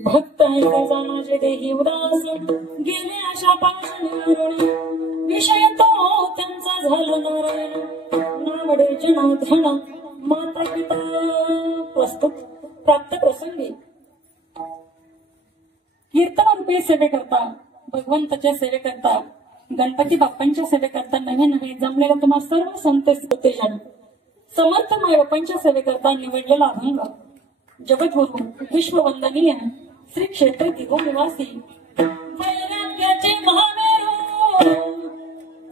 भक्त माझे देही उदास गेले अशा पाषाण विषय तो त्यांचा झाला नारायण नावडे जनार्दन माता पिता. प्रस्तुत प्राप्त प्रसंगी कीर्तन रूपे सेवे करता, भगवंताच्या सेवे करता, गणपती बाप्पांच्या सेवे करता नवे नवे जमलेला तुम्हा सर्व संत जन समर्थ माय बाप्पांच्या सेवे करता निवडलेला अभंग जगद्गुरु विश्ववंदनीय श्री क्षेत्र दिगो निवासी वैराग्याचे महामेरू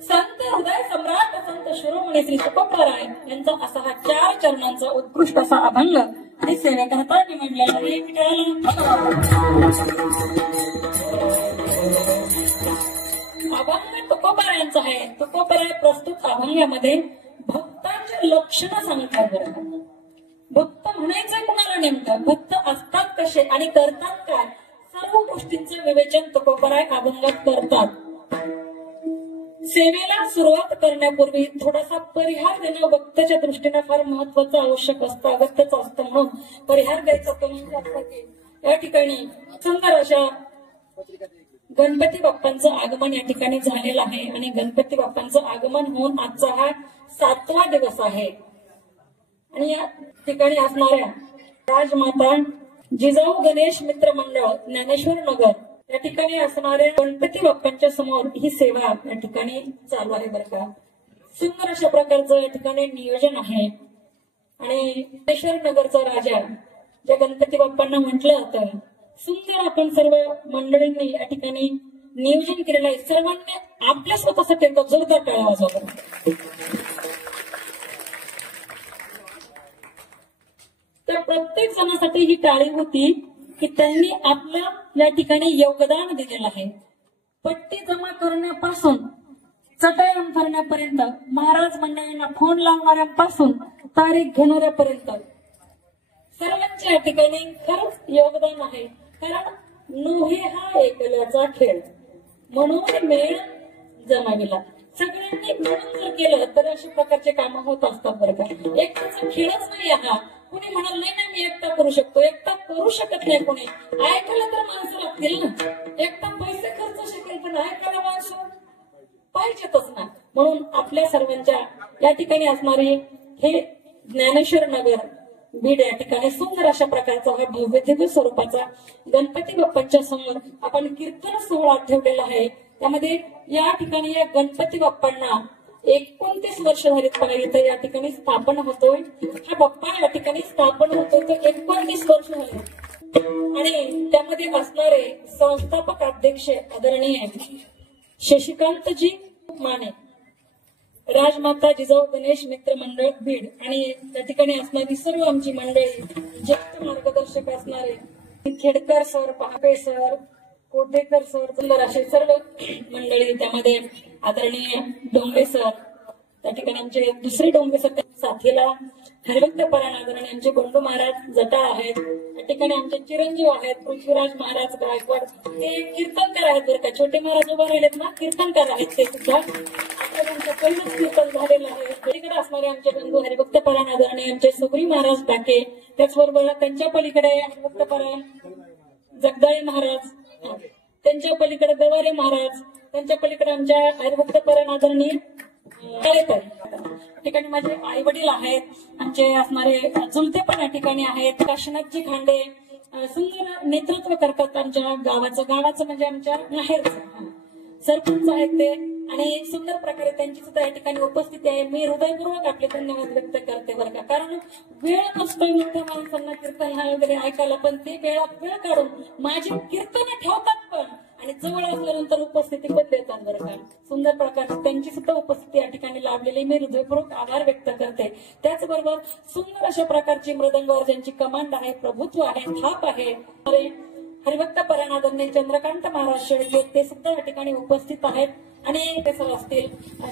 संत हृदय सम्राट संत शिरोमणी श्री तुकोबाराय यांचा असा हा 4 चरणांचा उत्कृष्ट असा अभंग आणि सेवेकरता निवडलेला एक अभंग तुकोबारायांचा आहे. तुकोबाराय प्रस्तुत अभंगामध्ये भक्तांचे लक्षण सांगतात. भक्त म्हणायचं कुणाला नेमकं, भक्त असतात कसे आणि करतात काय, सर्व गोष्टींचं विवेचन तुकोबाराय अभंगात करतात. सेवेला सुरुवात करण्यापूर्वी थोडासा परिहार देणं भक्ताच्या दृष्टीने फार महत्वाचं आवश्यक असतं, अगत्याचं असतं. म्हणून परिहार द्यायचा तो म्हणजे या ठिकाणी सुंदर अशा गणपती बाप्पांचं आगमन या ठिकाणी झालेलं आहे आणि गणपती बाप्पांचं आगमन होऊन आजचा हा 7वा दिवस आहे. आणि या ठिकाणी असणाऱ्या राजमाता जिजाऊ गणेश मित्र मंडळ ज्ञानेश्वर नगर या ठिकाणी असणाऱ्या गणपती बाप्पांच्या समोर ही सेवा या ठिकाणी चालू आहे बरं का. सुंदर अशा प्रकारचं या ठिकाणी नियोजन आहे. आणि ज्ञानेश्वर नगरचा राजा ज्या गणपती बाप्पांना म्हटलं होतं, सुंदर आपण सर्व मंडळींनी या ठिकाणी नियोजन केलेलं आहे. सर्वांनी आपल्या स्वतःसाठी एकदा जोरदार टाळ्या वाजवा. तर प्रत्येक जणासाठी ही टाळी होती की त्यांनी आपलं या ठिकाणी योगदान दिलेलं आहे. पट्टी जमा करण्यापासून चटई अंथरण्यापर्यंत, महाराज मंडळींना फोन लावणाऱ्यांपासून तारीख घेणाऱ्यापर्यंत सर्वांच्या या ठिकाणी खरंच योगदान आहे. कारण नोहे हा एकल्याचा खेळ, म्हणून मेळ जमाविला. सगळ्यांनी मिळून जर केलं तर अशा प्रकारचे कामं होत असतात बरं का. एकटाचा खेळच नाही हा. कुणी म्हणाल नाही मी एकटा करू शकतो, एकटा करू शकत नाही. कोणी ऐकायला तर माणसं लागतील ना. एकटा पैसे खर्च शकेल पण ऐकायला माणसं पाहिजेतच ना. म्हणून आपल्या सर्वांच्या या ठिकाणी असणारे हे ज्ञानेश्वर नगर बीड या ठिकाणी सुंदर अशा प्रकारचा हा भव्य दिव्य स्वरूपाचा गणपती बाप्पांच्या समोर आपण कीर्तन सोहळा ठेवलेला आहे. त्यामध्ये या ठिकाणी या गणपती बाप्पांना 29 वर्ष झालीत पाहिजे तर या ठिकाणी स्थापन होतोय. हा बाप्पा या ठिकाणी स्थापन होतोय तर 29 वर्ष झाले. आणि त्यामध्ये असणारे संस्थापक अध्यक्ष आदरणीय शशिकांतजी माने, राजमाता जिजाऊ गणेश मित्र मंडळ बीड आणि त्या ठिकाणी असणारी सर्व आमची मंडळी, ज्येष्ठ मार्गदर्शक असणारे Khedkar sir, Pahape sir, Kotekar sir, सुंदर असे सर्व मंडळी, त्यामध्ये आदरणीय डोंगरे सर, त्या ठिकाणी आमचे दुसरे डोंगरे सर साथीला हरिभक्त परायण आदरणीय आमचे बंडू महाराज जटा आहेत. त्या ठिकाणी आमचे चिरंजीव आहेत पृथ्वीराज महाराज गायकवाड, ते कीर्तनकार आहेत बरं का. छोटे महाराज उभा राहिलेत ना, कीर्तनकार आहेत ते सुद्धा. पहिलंच कीर्तन झालेलं आहे. पलीकडे असणारे आमचे बंधू हरिभक्त परायण आदरणीय आमचे सुग्री महाराज टाके, त्याचबरोबर त्यांच्या पलीकडे हरिभक्त परायण जगदाळे महाराज, त्यांच्या पलीकडे गवारे महाराज, त्यांच्या पलीकडे आमच्या हरिभक्त परायण आदरणीय ठिकाणी माझे आई वडील आहेत, आमचे असणारे चुलते पण या ठिकाणी आहेत. काशीनाथजी खांडे सुंदर नेतृत्व करतात आमच्या गावाचं म्हणजे आमच्या माहेरचं सरपंच आहेत ते. आणि सुंदर प्रकारे त्यांची सुद्धा या ठिकाणी उपस्थिती आहे. मी हृदयपूर्वक आपले धन्यवाद व्यक्त करते बरं का. कारण वेळ नसतोय मोठ्या माणसांना कीर्तन वगैरे ऐकायला, पण ते वेळ काढून माझी कीर्तन ठेवतात पण आणि जवळ असल्यानंतर उपस्थिती पण देतात बरं का. सुंदर प्रकारची त्यांची सुद्धा उपस्थिती या ठिकाणी लाभलेली, मी हृदयपूर्वक आभार व्यक्त करते. त्याचबरोबर सुंदर अशा प्रकारची मृदंगावर ज्यांची कमांड आहे, प्रभुत्व आहे, थाप आहे, हरिभक्त परायण आदरणीय चंद्रकांत महाराज शेळके, ते सुद्धा या ठिकाणी उपस्थित आहेत. आणि सर असतील,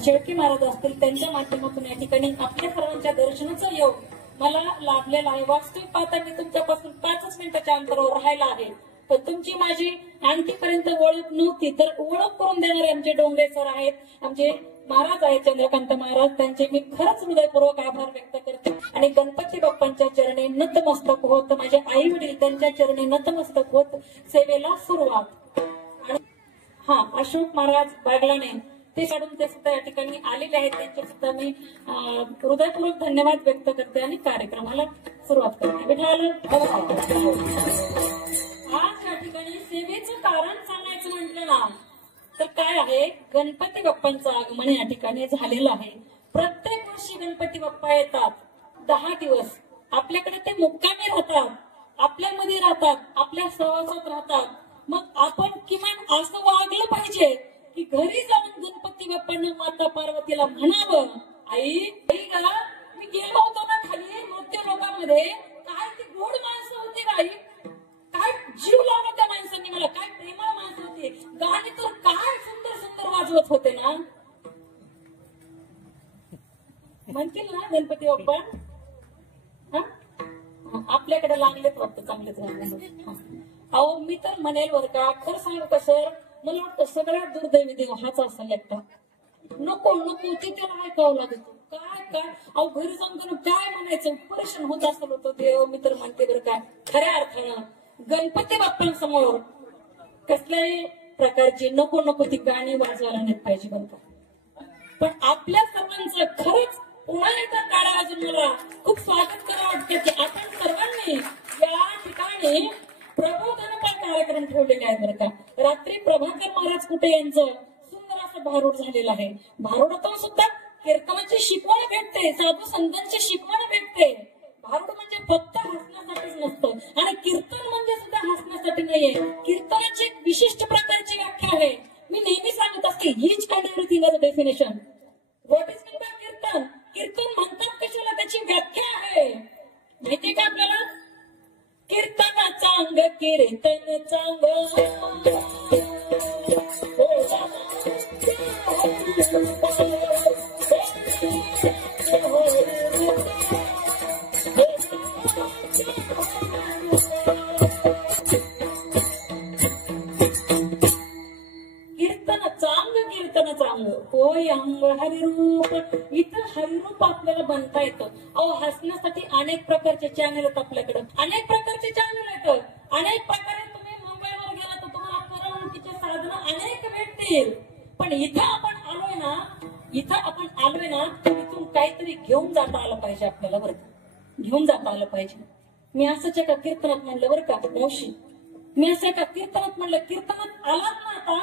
शेळके महाराज असतील, त्यांच्या माध्यमातून या ठिकाणी आपल्या सर्वांच्या दर्शनाचा योग मला लाभलेला आहे. वास्तविक पाहता मी तुमच्यापासून 5 मिनिटाच्या अंतरावर राहायला आहे, तर तुमची माझी आणखीपर्यंत ओळख नव्हती, तर ओळख करून देणारे आमचे डोंगरे सर आहेत, आमचे महाराज आहे चंद्रकांत महाराज, त्यांचे मी खरंच हृदयपूर्वक आभार व्यक्त करते आणि गणपती बाप्पांच्या चरणी नतमस्तक होत, माझे आई वडील त्यांच्या चरणी नतमस्तक होत सेवेला सुरुवात. आणि हा अशोक महाराज बागलाने ते काढून ते सुद्धा या ठिकाणी आलेले आहेत, त्यांचे सुद्धा मी हृदयपूर्वक धन्यवाद व्यक्त करते आणि कार्यक्रमाला सुरुवात करते. आज या ठिकाणी सेवेचं कारण सांगायचं म्हटलं ना तर काय आहे, गणपती बाप्पांचं आगमन या ठिकाणी झालेलं आहे. प्रत्येक वर्षी गणपती बाप्पा येतात, 10 दिवस आपल्याकडे ते मुक्कामी राहतात, आपल्यामध्ये राहतात, आपल्या सहवासात राहतात. मग आपण किमान असं वागलं पाहिजे की घरी जाऊन गणपती बाप्पांना माता पार्वतीला म्हणावं, आई गा मी गेलो होतो ना खाली नृत्य लोकांमध्ये, काय ती गोड माणसं होती गाई, काय जीव लावला त्या माणसांनी मला, काय प्रेमळ माणसं होती, गाणी तर काय सुंदर सुंदर वाजवत होते ना. म्हणतील ना गणपती बाप्पा, आपल्याकडे लागलेच वाटतं, चांगलेच लागले. अहो मी तर म्हणेल बर का, खरं सांगू का सर, मला वाटतं सगळ्यात दुर्दैवी देव हाच असेल एकटा. नको नको ते त्याला ऐकावं लागत, काय काय अहो घरी जाऊन काय म्हणायचं, परेशान होत असेल होतं देव. मी तर म्हणते बरं का, खऱ्या अर्थानं गणपती बाप्पांसमोर कसल्याही प्रकारची नको नको ती गाणी वाजवायला नाही पाहिजे बरं का. पण आपल्या सर्वांचं खरंच पुन्हा एकदा काळा अजून मला खूप स्वागत करावं वाटतं की आपण सर्वांनी या ठिकाणी प्रबोधनपर कार्यक्रम ठेवलेले आहेत बरं का. रात्री प्रभाकर महाराज कुठे यांचं सुंदर असं भारूड झालेलं आहे. भारुडातून सुद्धा कीर्तनाची शिकवण भेटते, साधू संतांची शिकवण भेटते. भारूड म्हणजे फक्त हसण्यासाठीच नसतं आणि कीर्तन म्हणजे सुद्धा हसण्यासाठी नाहीये. कीर्तनाची एक विशिष्ट प्रकारची व्याख्या आहे. मी नेहमी सांगत असते, हीच kind everything as a definition. What is mean by kirtan? Kirtan म्हणतात कशाला, त्याची व्याख्या आहे माहिती का आपल्याला? कीर्तन चांग कीर्तन चांग होय अंग हरिरूप. इथं हरिरूप आपल्याला बनता येतं. अहो हसण्यासाठी अनेक प्रकारचे चॅनल आहेत आपल्याकडे, अनेक प्रकारचे चॅनल आहेत. अनेक प्रकारे तुम्ही मुंबईवर गेला तर तुम्हाला करमणुकीचे साधनं अनेक भेटतील. पण इथं आपण आलोय ना, इथून काहीतरी घेऊन जाता आलं पाहिजे आपल्याला बरं का, घेऊन जाता आलं पाहिजे. मी असंच एका कीर्तनात म्हणलं बरं का मावशी, मी असं एका कीर्तनात म्हणलं, कीर्तनात आलात ना आता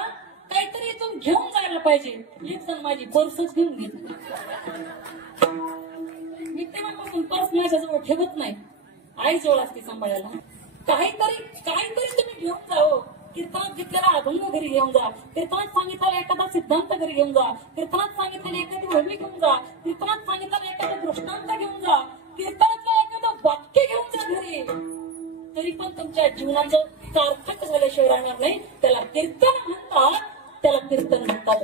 काहीतरी इथून घेऊन जायला पाहिजे. एक जण माझी पर्सच घेऊन घेतली. मी तेव्हापासून पर्स माझ्याजवळ ठेवत नाही, आई जवळ असते सांभाळायला. काहीतरी तुम्ही घेऊन जाओ. कीर्तनात घेतलेला अभंग घरी घेऊन जा, कीर्तनात सांगितलेला एखादा सिद्धांत घरी घेऊन जा, कीर्तनात सांगितलेली एखादी वळवी घेऊन जा, कीर्तनात सांगितलेला एखादा दृष्टांत घेऊन जा, कीर्तनातलं एखादं वाक्य घेऊन जा घरी. तरी पण तुमच्या जीवनाचं सार्थक झाल्याशिवाय राहणार नाही. त्याला कीर्तन म्हणतात, त्याला कीर्तन म्हणतात.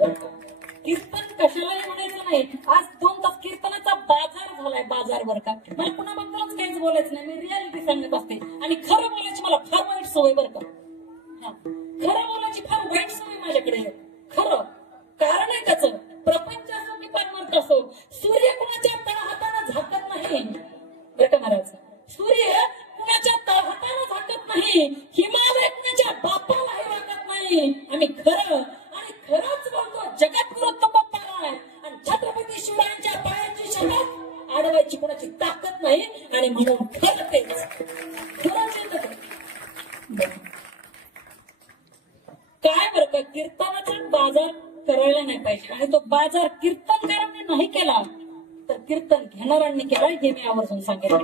कीर्तन कशालाही म्हणायचं नाही. आज 2 तास कीर्तनाचा बाजार झालाय, बाजार बर का. मला कुणाबद्दलच काहीच बोलायचं नाही, मी रियालिटी सांगत असते. आणि खरं बोलायची मला फार वाईट सवय बर का. खरं बोलायची फार वाईट सवय माझ्याकडे. खरं कारण आहे त्याचं. प्रपंच असो की परमार्थ असो, सूर्य कुणाच्या तळहाताने झाकत नाही बरं का महाराज. सूर्य कुणाच्या तळहाताने झाकत नाही, हिमालय कुणाच्या बापालाही वागत नाही. आम्ही खरंच बोलतो. जगद्गुरु तुकोबाराय आणि छत्रपती शिवरायांच्या पायाची शपथ अडवायची कोणाची ताकद नाही. आणि म्हणून खरं तेच काय बरं का, कीर्तनाचा बाजार करायला नाही पाहिजे. आणि तो बाजार कीर्तनकारांनी नाही केला तर कीर्तन घेणाऱ्यांनी केला, हे मी आवर्जून सांगेन.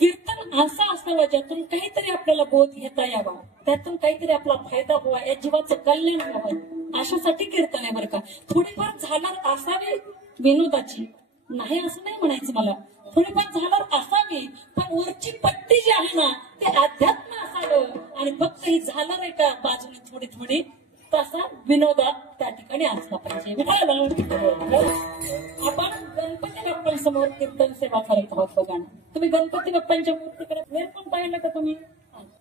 कीर्तन असं असावं ज्यातून काहीतरी आपल्याला बोध घेता यावा, त्यातून काहीतरी आपला फायदा व्हावा, या जीवाचं कल्याण व्हावं, अशासाठी कीर्तन आहे बरं का. थोडीफार झालर असावी विनोदाची, नाही असं नाही म्हणायचं मला, थोडीफार झालर असावी, पण वरची पट्टी जी आहे ना ते अध्यात्म असावं. आणि फक्त ही झालर एका बाजूने थोडी थोडी, तसा विनोदा त्या ठिकाणी असला पाहिजे. आपण गणपती बाप्पांसमोर कीर्तन सेवा करत आहोत बघा. तुम्ही गणपती बाप्पांच्या मूर्तीकडे पण पाहिलं का तुम्ही?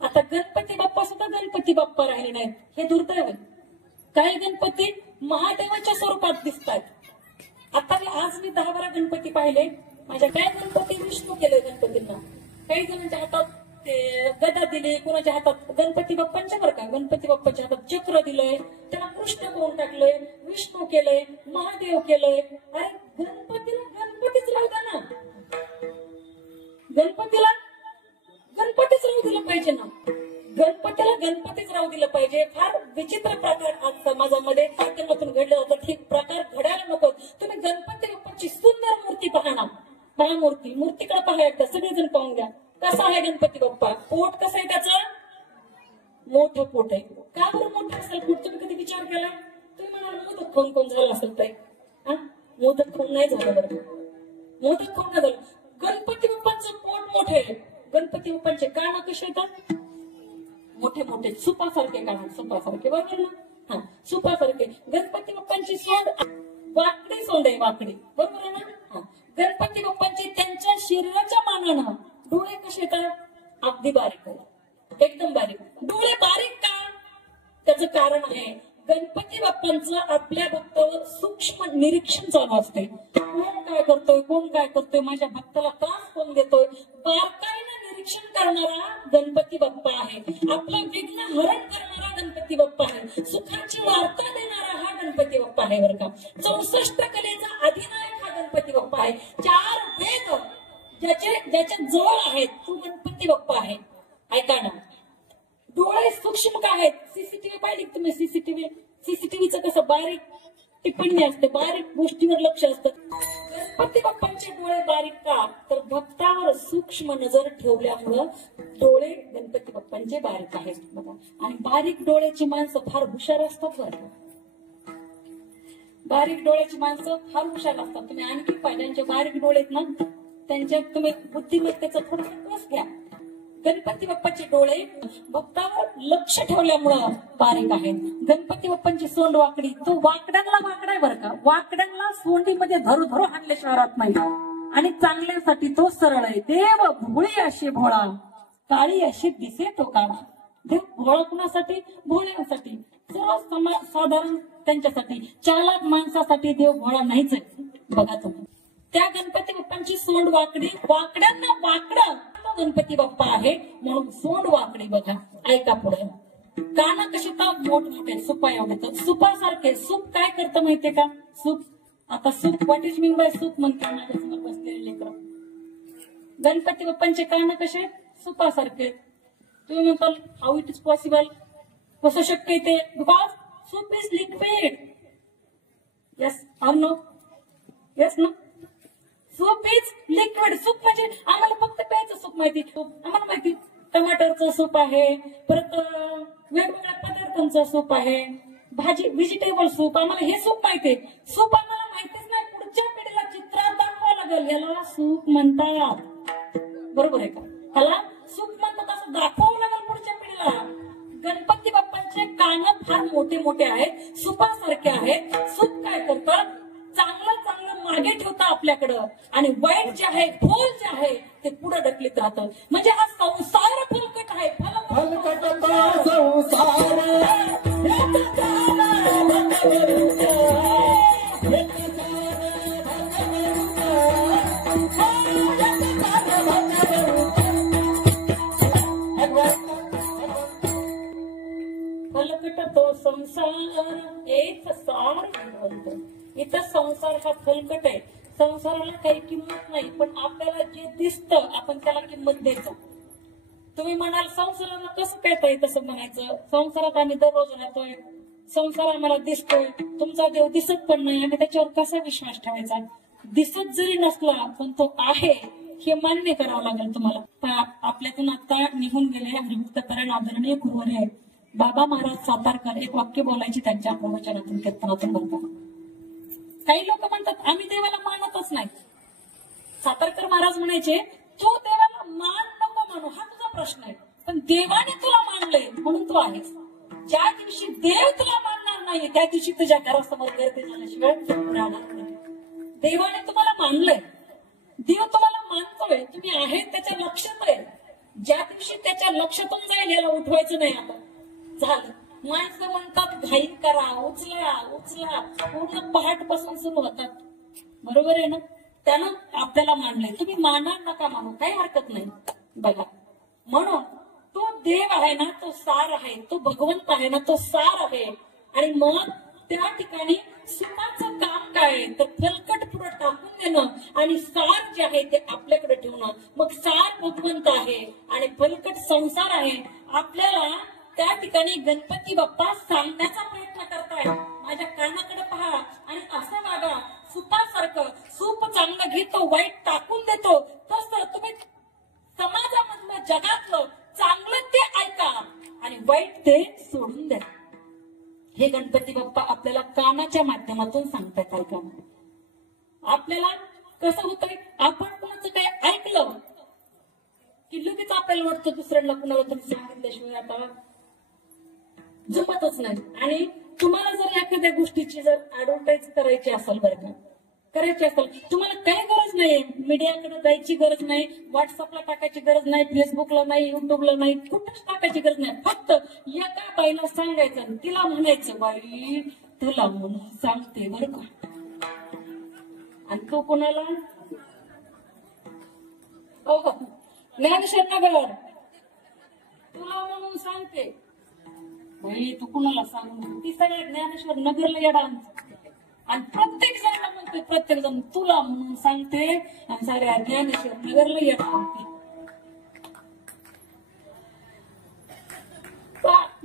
आता गणपती बाप्पा सुद्धा गणपती बाप्पा राहिले नाहीत, हे दुर्दैव आहे. काही गणपती महादेवाच्या स्वरूपात दिसतात. आता आज मी 10-12 गणपती पाहिले. माझ्या काय गणपती विष्णू केले गणपतींना, काही जणांच्या हातात ते गदा दिली, कोणाच्या हातात गणपती बाप्पांच्या बरं का, गणपती बाप्पाच्या हातात चक्र दिलंय, त्याला कृष्ण करून टाकलंय, विष्णू केलंय, महादेव केलंय. अरे गणपतीला गणपतीच राहू द्या ना, गणपतीला गणपतीच राहू दिलं पाहिजे ना, गणपतीला गणपतीच राहू दिलं पाहिजे. फार विचित्र प्रकार आज समाजामध्ये माध्यमातून घडले जातात, हे प्रकार घडायला नको. तुम्ही गणपती बाप्पाची सुंदर मूर्ती पहा ना, पहा मूर्तीकडे पहा एकदा, सगळेजण पाहून घ्या. कसा आहे गणपती बाप्पा, पोट कसं आहे त्याचं, मोठं पोट आहे. का बरं मोठं असेल पोट, तुम्ही कधी विचार केला? तुम्ही म्हणाल मोदक खाऊन कोण झालं असेल ताई, मोदक खाऊन नाही झालं बरं, मोदक खाऊन नाही झालं. गणपती बाप्पांचं पोट मोठे आहे. गणपती बाप्पांचे कान कसे येतात, मोठे मोठे सुपासारखे कान, सुपासारखे, बरोबर ना, सुपासारखे. गणपती बाप्पांची सोंड वाकडी सोंड आहे, वाकडी, बरोबर आहे ना. गणपती बाप्पांची त्यांच्या शरीराच्या मानानं डोळे कसे येतात, अगदी बारीक आहे, एकदम बारीक. डोळे बारीक का, त्याचं कारण आहे गणपती बाप्पांचं आपल्या भक्तावर सूक्ष्म निरीक्षण चालू असते. कोण काय करतोय, कोण काय करतोय, माझ्या भक्ताला त्रास कोण देतोय, बारकाईनं निरीक्षण करणारा गणपती बाप्पा आहे. आपलं विघ्न हरण करणारा गणपती बाप्पा आहे. सुखाची वार्ता देणारा हा गणपती बाप्पा आहे बरं का. 64 कलेचा अधिनायक हा गणपती बाप्पा आहे. 4 वेद ज्याच्या जवळ आहेत तो गणपती बाप्पा आहे. ऐका ना, डोळे सूक्ष्म का आहेत, सीसीटीव्ही पाहिली तुम्ही, सीसीटीव्हीचं कसं बारीक टिप्पणी असते, बारीक गोष्टीवर लक्ष असतं. गणपती बाप्पांचे डोळे बारीक का, तर भक्तावर सूक्ष्म नजर ठेवल्यामुळं डोळे गणपती बाप्पांचे बारीक आहेत बघा. आणि बारीक डोळ्याची माणसं फार हुशार असतात बरं, बारीक डोळ्याची माणसं फार हुशार असतात. तुम्ही आणखी पाहिजे, ज्यांचे बारीक डोळे आहेत ना, त्यांच्या तुम्ही बुद्धिमत्तेचा थोडासा कस घ्या. गणपती बाप्पाचे डोळे भक्तावर लक्ष ठेवल्यामुळं बारीक आहेत. गणपती बाप्पांची सोंड वाकडी, तो वाकड्यांना वाकडा आहे बरं का, वाकड्यांना सोंडीमध्ये धरू धरू हाणले शहरात नाही. आणि चांगल्यासाठी तो सरळ आहे. देव भोळी अशी भोळा, काळी अशी दिसे तो काळा. देव भोळा कुणासाठी, भोळ्यांसाठी, सर्वसाधारण त्यांच्यासाठी. चालाक माणसासाठी देव भोळा नाहीच आहे बघा तुम्ही. त्या गणपती बाप्पांची सोंड वाकडी, वाकड्यांना वाकडं गणपती बाप्पा आहे म्हणून सोंड वाकडी बघा. ऐका पुढे, काना कशी तर मोठमोठे, सुपा एवढे, तर सुपासारखे. सूप काय करतं माहितीये का, सूप, आता soup, what is mean bye soup म्हणतात माझ्यासमोर बसलेले लेकरं. गणपती बाप्पांचे कान कसे, सुपासारखे. तुम्ही म्हणताल हाऊ इट इज पॉसिबल, कसं शक्य आहे ते, because soup is liquid. Yes or no, yes no, soup is liquid. Soup म्हणजे आम्हाला फक्त प्यायचं सूप माहिती, आम्हाला माहिती टमाटरचं सूप आहे, परत वेगवेगळ्या पदार्थांचं सूप आहे, भाजी व्हेजिटेबल सूप, आम्हाला हे सूप माहिती आहे. सूप आम्हाला माहितीच नाही, पुढच्या पिढीला चित्रात दाखवावं लागेल, याला सूप म्हणतात, बरोबर आहे का, त्याला सूप म्हणतात असं दाखवावं लागेल पुढच्या पिढीला. गणपती बाप्पांचे कान फार मोठे मोठे आहेत, सुपासारखे आहेत. सूप काय करतात, चांगलं चांगलं मागे ठेवतं आपल्याकडं, आणि वाईट जे आहे, फूल जे आहे ते पुढे ढकलीत राहतं. म्हणजे हा संसार फलकट आहे, फलकट संसार. फलकट तो संसार एक सार म्हणतो. इथं संसार हा फलकट आहे. संसाराला काही किंमत नाही, पण आपल्याला जे दिसतं आपण त्याला किंमत द्यायचं. तुम्ही म्हणाल संसाराला कसं कळतंय, तसं म्हणायचं. संसारात आम्ही दररोज राहतोय, संसार आम्हाला दिसतोय, तुमचा देव दिसत पण नाही, आम्ही त्याच्यावर कसा विश्वास ठेवायचा. दिसत जरी नसला पण तो आहे हे मान्य करावं लागेल तुम्हाला. आपल्यातून आता निघून गेले हरिभक्तपरायण आदरणीय गुरुवारी आहेत बाबा महाराज सातारकर. एक वाक्य बोलायची त्यांच्या प्रवचनातून, कीर्तनातून बोलताना. काही लोक म्हणतात आम्ही देवाला मानतच नाही. सातारकर महाराज म्हणायचे, तू देवाला मान नको मानू, हा तुझा प्रश्न आहे, पण देवाने तुला मानलंय म्हणून तू आहेस. ज्या दिवशी देव तुला मानणार नाही त्या दिवशी तुझ्या घरासमोर गर्दी झाल्याशिवाय राहणार नाही. देवाने तुम्हाला मानलंय, देव तुम्हाला मानतोय, तुम्ही आहेत त्याच्या लक्षात आहे. ज्या दिवशी त्याच्या लक्षातून जाईल याला उठवायचं नाही, आता झालं. माणसं म्हणतात घाई करा, उचला उचला, पूर्ण पहाटपासून सुरू होतात. बरोबर आहे ना? त्यानं आपल्याला मानलंय. तुम्ही माना नका मानू, काही हरकत नाही. बघा, म्हणून तो देव आहे ना, तो सार आहे, तो भगवंत आहे ना, तो सार आहे. आणि मग त्या ठिकाणी सुखाचं काम काय आहे, तर फलकट पुढे टाकून देणं आणि सार जे आहे ते आपल्याकडे ठेवणं. मग सार भगवंत आहे आणि फलकट संसार आहे. आपल्याला त्या ठिकाणी गणपती बाप्पा सांगण्याचा प्रयत्न करताय, माझ्या कानाकडे पहा आणि असं वागा. सुपासारखं सूप चांगलं घेतो, वाईट टाकून देतो, तसं तुम्ही समाजामधलं जगातलं चांगलं ते ऐका आणि वाईट ते सोडून द्या. हे गणपती बाप्पा आपल्याला कानाच्या माध्यमातून सांगतात. ऐका, आपल्याला कसं होतंय, आपण कोणाचं काय ऐकलं की लगेच आपल्याला वाटतं दुसऱ्यांना कुणाला तरी सांगितल्याशिवाय आता जमतच नाही. आणि तुम्हाला जर एखाद्या गोष्टीची जर ऍडव्हर्टाईज करायची असेल, बरं का, करायची असेल, तुम्हाला काही गरज नाही, मीडियाकडे जायची गरज नाही, व्हॉट्सअपला टाकायची गरज नाही, फेसबुकला नाही, युट्यूबला नाही, कुठंच टाकायची गरज नाही. फक्त एका बाईला सांगायचं, तिला म्हणायचं, बाई तुला म्हणून सांगते बरं का. आणि तो कोणाला, ज्ञानेश्वर नगर, तुला म्हणून सांगते, बाई तू कुणाला सांगू. ती सगळ्या ज्ञानेश्वर नगरला येडा आणि प्रत्येक जणांना म्हणतोय, प्रत्येक जण तुला म्हणून सांगते आणि सगळ्या ज्ञानेश्वर नगरला येडा सांगते.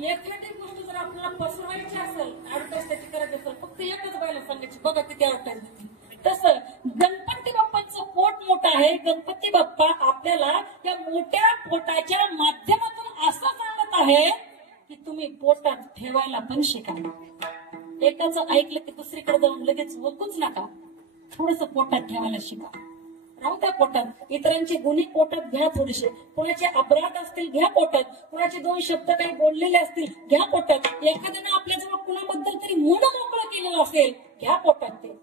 एखादी गोष्ट जर आपल्याला पसरवायची असेल, ऍडव्हर्टाईज त्याची करायची असेल, फक्त एकच बायला सांगायची, बघा किती ऍडव्हर्टाईज देते. तसं गणपती बाप्पांचं पोट मोठं आहे. गणपती बाप्पा आपल्याला या मोठ्या पोटाच्या माध्यमातून असं सांगत आहे की तुम्ही पोटात ठेवायला पण शिका. एकाचं ऐकलं की दुसरीकडे जाऊन लगेच वकूच नका, थोडस पोटात ठेवायला शिका. राहू त्या पोटात. इतरांची गुन्हे पोटात घ्या, थोडेसे कोणाचे अपराध असतील घ्या पोटात, कोणाचे दोन शब्द काही बोललेले असतील घ्या पोटात, एखाद्याने आपल्याजवळ कुणाबद्दल तरी मन मोकळं केलेलं असेल घ्या पोटात, ते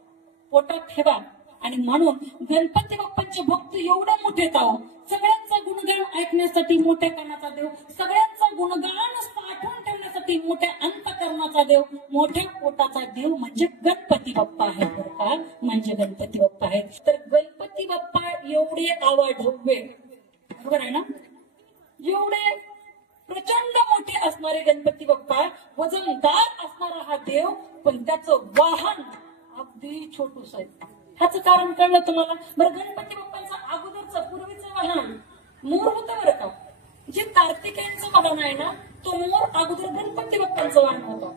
पोटात ठेवा. आणि म्हणून गणपती बाप्पांचे भक्त एवढे मोठे आहो, सगळ्यांचा गुणगान ऐकण्यासाठी मोठ्या कानाचा देव, सगळ्यांचा गुणगान साठवून ठेवण्यासाठी मोठ्या अंतकरणाचा देव, मोठ्या पोटाचा देव म्हणजे गणपती बाप्पा आहे. बरं का, म्हणजे गणपती बाप्पा आहे. तर गणपती बाप्पा एवढे आवाढव्य, बरोबर आहे ना, एवढे प्रचंड मोठे असणारे गणपती बाप्पा, वजनदार असणारा हा देव, पण त्याचं वाहन अगदी छोटूस आहे. ह्याचं कारण कळलं तुम्हाला? बरं, गणपती बाप्पांचं अगोदरचं पूर्वीचं वाहन मोर होतं बरं का. जे कार्तिकेयांचं वाहन आहे ना, तो मोर अगोदर गणपती बाप्पांचं वाहन होतं.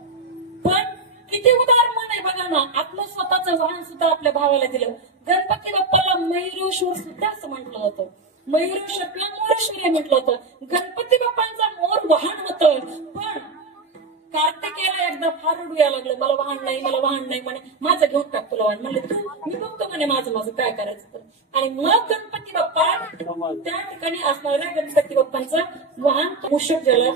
पण किती उदार मन आहे बघा ना, आपलं स्वतःचं वाहन सुद्धा आपल्या भावाला दिलं. गणपती बाप्पाला मयूरेश्वर सुद्धा असं म्हटलं होतं, मयूरेश्वरला मोरेश्वर म्हटलं होतं. गणपती बाप्पांचा मोर वाहन होतं. पण कार्तिकेयला एकदा फार रडू यायला लागलं, मला वाहन नाही, मला वाहन नाही म्हणे, माझं घेऊन टाक तुला वाहन. म्हणलं तू, मी बघतो म्हणे माझं काय करायचं तर. आणि मग गणपती बाप्पा त्या ठिकाणी असणाऱ्या गणपती बाप्पांचं वाहन मूषक ज्याला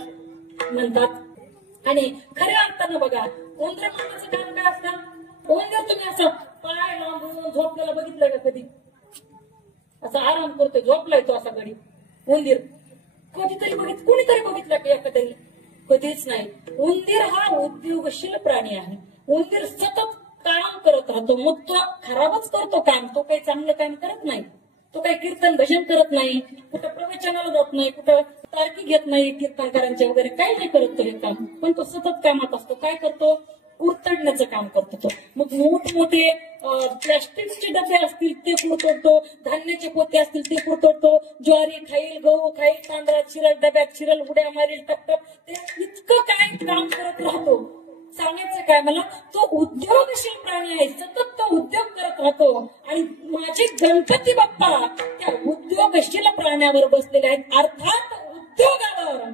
म्हणतात. आणि खऱ्या अर्थानं बघा, उंदर मारण्याचं काम काय असतं? उंदर तुम्ही असं पाय लांबून झोपलेला बघितलं का कधी? असा आराम करतोय, झोपलाय तो असा घडी उंदीर कधीतरी कोणीतरी बघितलं की एखाद्याने? कधीच नाही. उंदीर हा उद्योगशील प्राणी आहे. उंदीर सतत काम करत राहतो. मग तो खराबच करतो काम, तो काही चांगलं काम करत नाही. तो काही कीर्तन भजन करत नाही, कुठं प्रवचनाला जात नाही, कुठं तारखी घेत नाही कीर्तनकारांच्या वगैरे, काही नाही करत तो हे काम. पण तो सतत कामात असतो. काय करतो? कुरतडण्याचं काम करतो तो. मग मोठमोठे प्लॅस्टिकचे डबे असतील ते कुरतडतो, धान्याचे पोते असतील ते कुरतडतो, ज्वारी खाईल, गहू खाईल, तांदळात शिरल, डब्यात शिरल, उड्या मारील, टपटप, ते इतकं काय काम करत राहतो. सांगायचं काय मला, तो उद्योगशील प्राणी आहे. सतत तो उद्योग करत राहतो. आणि माझे गणपती बाप्पा त्या उद्योगशील प्राण्यावर बसलेले आहेत. अर्थात उद्योगावर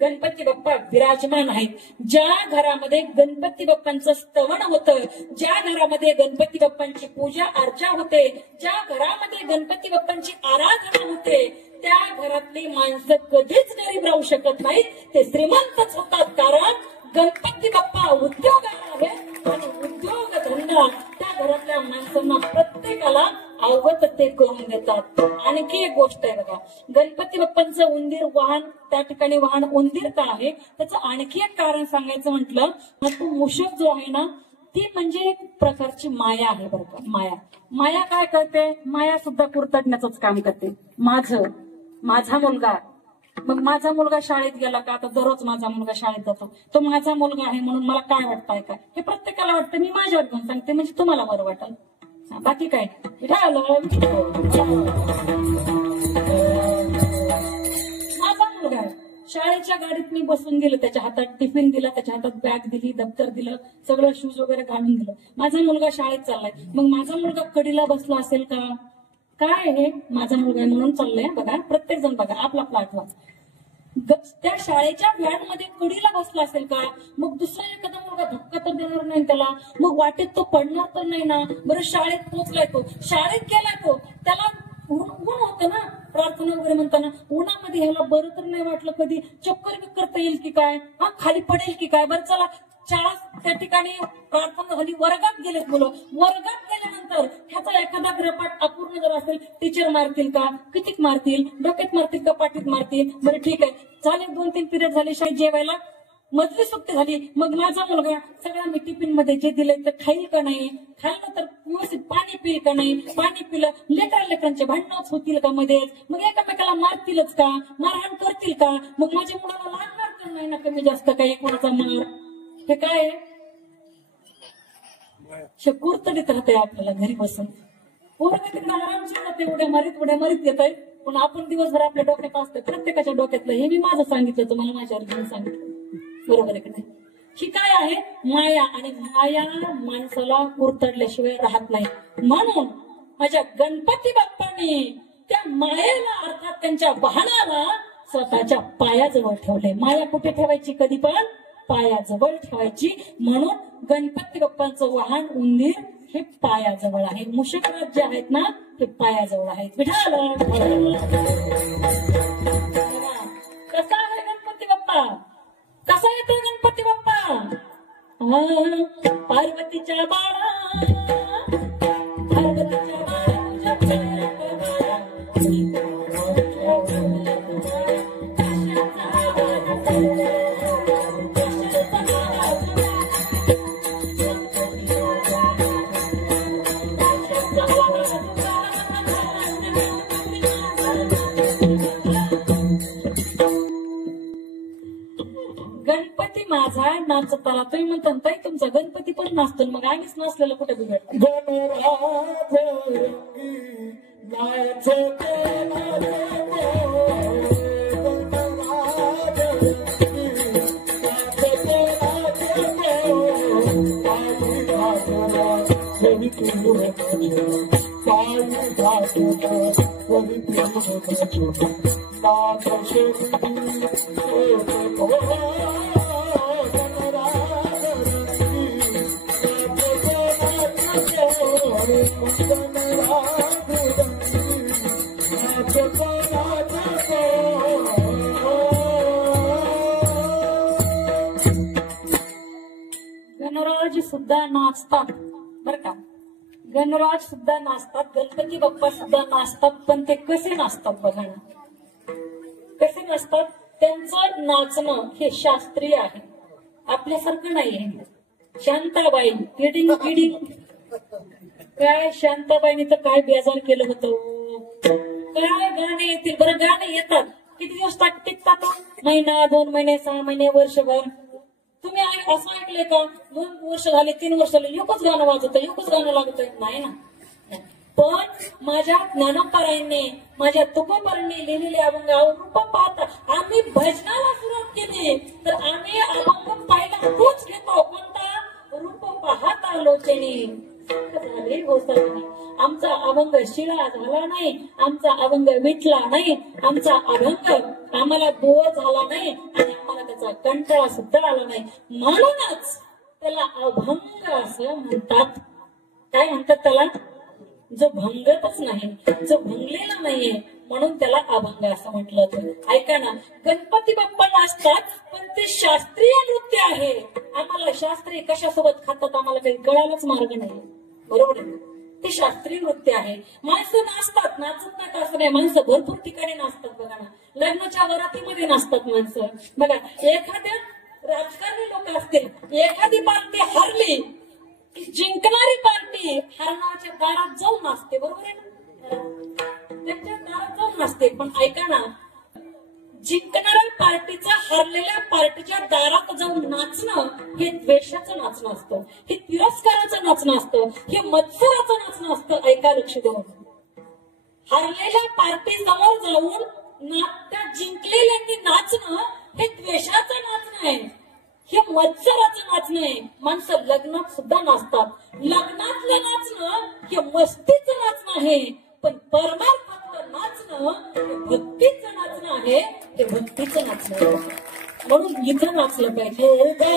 गणपती बाप्पा विराजमान आहेत. ज्या घरामध्ये गणपती बाप्पांचं स्तवन होतं, ज्या घरामध्ये गणपती बाप्पांची पूजा अर्चा होते, ज्या घरामध्ये गणपती बाप्पांची आराधना होते, त्या घरातली माणसं कधीच गरीब राहू शकत नाहीत. ते श्रीमंतच होतात. कारण गणपती बाप्पा उद्योगाला आहे आणि उद्योग धंदा त्या घरातल्या माणसांना प्रत्येकाला अवगत ते करून देतात. आणखी एक गोष्ट आहे बघा, गणपती बाप्पांचं उंदीर वाहन त्या ठिकाणी वाहन उंदीर का आहे त्याचं आणखी एक कारण सांगायचं म्हटलं तर तो मूषक जो आहे ना ती म्हणजे एक प्रकारची माया आहे बरं का. माया काय करते, माया सुद्धा कुरतडण्याच काम करते. माझा मुलगा, मग माझा मुलगा शाळेत गेला का, आता दररोज माझा मुलगा शाळेत जातो, तो माझा मुलगा आहे म्हणून मला काय वाटतंय का, हे प्रत्येकाला वाटतं. मी माझ्यावर घेऊन सांगते म्हणजे तुम्हाला बरं वाटेल, बाकी काय. माझा मुलगा आहे, शाळेच्या गाडीत मी बसून गेलो, त्याच्या हातात टिफिन दिला, त्याच्या हातात बॅग दिली, दप्तर दिलं, सगळं शूज वगैरे घालून दिलं. माझा मुलगा शाळेत चाललाय, मग माझा मुलगा कडीला बसला असेल का, काय हे माझा मुलगा म्हणून चाललंय. बघा प्रत्येक जण बघा आपला आठवा, त्या शाळेच्या व्हॅन मध्ये कडीला बसला असेल का, मग दुसरा एखादा मुलगा धक्का तर देणार नाही त्याला, मग वाटेत तो पडणार तर नाही ना. बरं शाळेत पोहोचलाय, तो शाळेत गेलाय, तो त्याला ऊन होतं ना, प्रार्थना वगैरे म्हणताना उन्हामध्ये ह्याला बरं तर नाही वाटलं, कधी चक्कर करता येईल की काय, हा खाली पडेल की काय. बरं चला शाळा त्या ठिकाणी प्रार्थना झाली, वर्गात गेलेत मुलं, वर्गात गेल्यानंतर ह्याचा एखादा गृहपाठ अपूर्ण जर असेल, टीचर मारतील का, कितीक मारतील, डोक्यात मारतील का, पाठीत मारतील. बरं ठीक आहे, झाले 2-3 पिरियड झाले, शाळेत जेवायला मधली सुट्टी झाली, मग माझा मुलगा सगळ्या मी टिफिन मध्ये जे दिलंय तर खाईल का नाही, खाल्लं तर व्यवस्थित पाणी पिईल का नाही, पाणी पिलं, लेकरांचे भांडणच होतील का मध्येच, मग एकामेकाला मारतीलच का, मारहाण करतील का, मग माझ्या मुलाला लागणार तर नाही ना कमी जास्त काही कोणाचा मार. हे काय कुरतडीत राहते आपल्याला घरी बसून. पोरं तिकडे आरामशीर जाते, उड्या मारीत येत आहे, पण आपण दिवसभर आपल्या डोक्यात असते, प्रत्येकाच्या डोक्यातलं. हे मी माझं सांगितलं तुम्हाला, माझ्यावर घेऊन सांगितलं, बरोबर आहे की नाही. ही काय आहे, माया. आणि माया माणसाला कुरतडल्याशिवाय राहत नाही. म्हणून माझ्या गणपती बाप्पांनी त्या मायेला अर्थात त्यांच्या वाहनाला स्वतःच्या पायाजवळ ठेवले. माया कुठे ठेवायची, कधी पण पायाजवळ ठेवायची. म्हणून गणपती बाप्पांचं वाहन उंदीर हे पायाजवळ आहे. मूषकराज जे आहेत ना ते पायाजवळ आहेत. विठाल कसा आहे गणपती बाप्पा, कसा येतो गणपती बाप्पा, पार्वतीच्या बाळा, पार्वतीच्या बाळा, गणपती माझा नाचताला. तुम्ही म्हणता ताई तुमचा गणपती पण नाचतो, मग आम्हीच नाचलेलं कुठे बिघडतं. गणराज सुद्धा नाचतात बर का, गणराज सुद्धा नाचतात, गणपती बाप्पा सुद्धा नाचतात. पण ते कसे नाचतात बघा ना, कसे नाचतात. त्यांचं नाचणं हे शास्त्रीय आहे, आपल्यासारखं नाहीये. शांताबाई किडिंग काय, शांताबाईने तर काय बेजार केलं होतं, काय गाणे येतील बरं, गाणे येतात किती दिवस टिकतात, महिना 2 महिने 6 महिने वर्षभर. तुम्ही असं ऐकलंय का 2 वर्ष झाले 3 वर्ष झाले एकच गाणं वाजत, एकच गाणं लागत नाही ना. पण माझ्या ज्ञानोपारायणने, माझ्या तुकोबारांनी लिहिलेले अभंग रूप पाहता आम्ही भजनाला सुरुवात केली तर आम्ही अभंग पाहिला तोच घेतो. कोणता, रूप पाहता लोचनी झाले गोसावी. आमचा अभंग शिळा झाला नाही, आमचा अभंग विटला नाही, आमचा अभंग आम्हाला बोर झाला नाही आणि आम्हाला त्याचा कंटाळा सुद्धा आला नाही. म्हणूनच त्याला अभंग असं म्हणतात. काय म्हणतात त्याला, जो भंगतच नाही, जो भंगलेला नाहीये, म्हणून त्याला अभंग असं म्हटलं होतं. ऐका ना, गणपती बाप्पा नाचतात पण ते शास्त्रीय नृत्य आहे. आम्हाला शास्त्रीय कशासोबत खातात आम्हाला काही कळायलाच मार्ग नाही, बरोबर आहे. ते शास्त्रीय नृत्य आहे. माणसं नाचतात, नाचत नाहीत असं नाही, माणसं भरपूर ठिकाणी नाचतात. बघा ना, लग्नाच्या वरातीमध्ये नाचतात माणसं. बघा, एखाद्या राजकारणी लोक असतील, एखादी पार्टी हरली की जिंकणारी पार्टी हरणाच्या दारात जाऊन नाचते, बरोबर आहे ना, त्यांच्या दारात जाऊन नाचते. पण ऐका ना, जिंकणाऱ्या पार्टीचा हरलेल्या पार्टीच्या दारात जाऊन नाचणं हे द्वेषाचं नाचणं असतं, हे तिरस्काराचं नाचणं असतं, हे मत्सराचं नाचणं असतं. ऐका लक्ष देऊन, हरलेल्या पार्टी समोर जाऊन त्या जिंकलेल्यांनी नाचणं हे द्वेषाचं नाचणं आहे, हे मत्सराचं नाचणं आहे. माणसं लग्नात सुद्धा नाचतात. लग्नातलं नाचणं हे मस्तीचं नाचणं आहे, पण परमार्थातलं नाचणं हे भक्तीचं नाचणं आहे, हे भक्तीचं नाचणं आहे. म्हणून इथं नाचलं पाहिजे. काय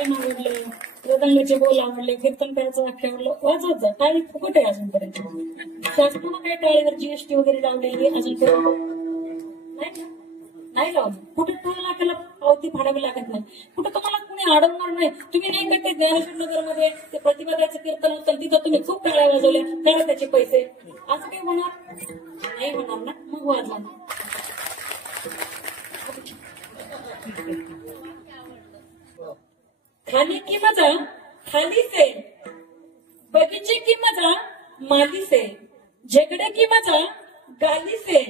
आवडलं, मृदंगाचे बोल आवडले, कीर्तन करायचं वाक्य आवडलं, वाजवत जा. टाळी फुकट आहे अजूनपर्यंत. शासनानं काही टाळीवर जीएसटी वगैरे लावलेली अजूनपर्यंत नाही लावली. कुठे टोल नाक्याला पावती फाडावी लागत नाही, कुठे तुम्हाला कुणी अडवणार नाही. तुम्ही नाही का ते ज्ञानेश्वर नगर मध्ये ते प्रतिपदाचं कीर्तन होतं, तिथं तुम्ही खूप टाळ्या वाजवल्या, करा त्याचे पैसे, असं काही होणार नाही. होणार ना, मग वाजवा. खाने की मजा खाली से, बगीचे की मजा माली से, झगड़े की मजा गाली से,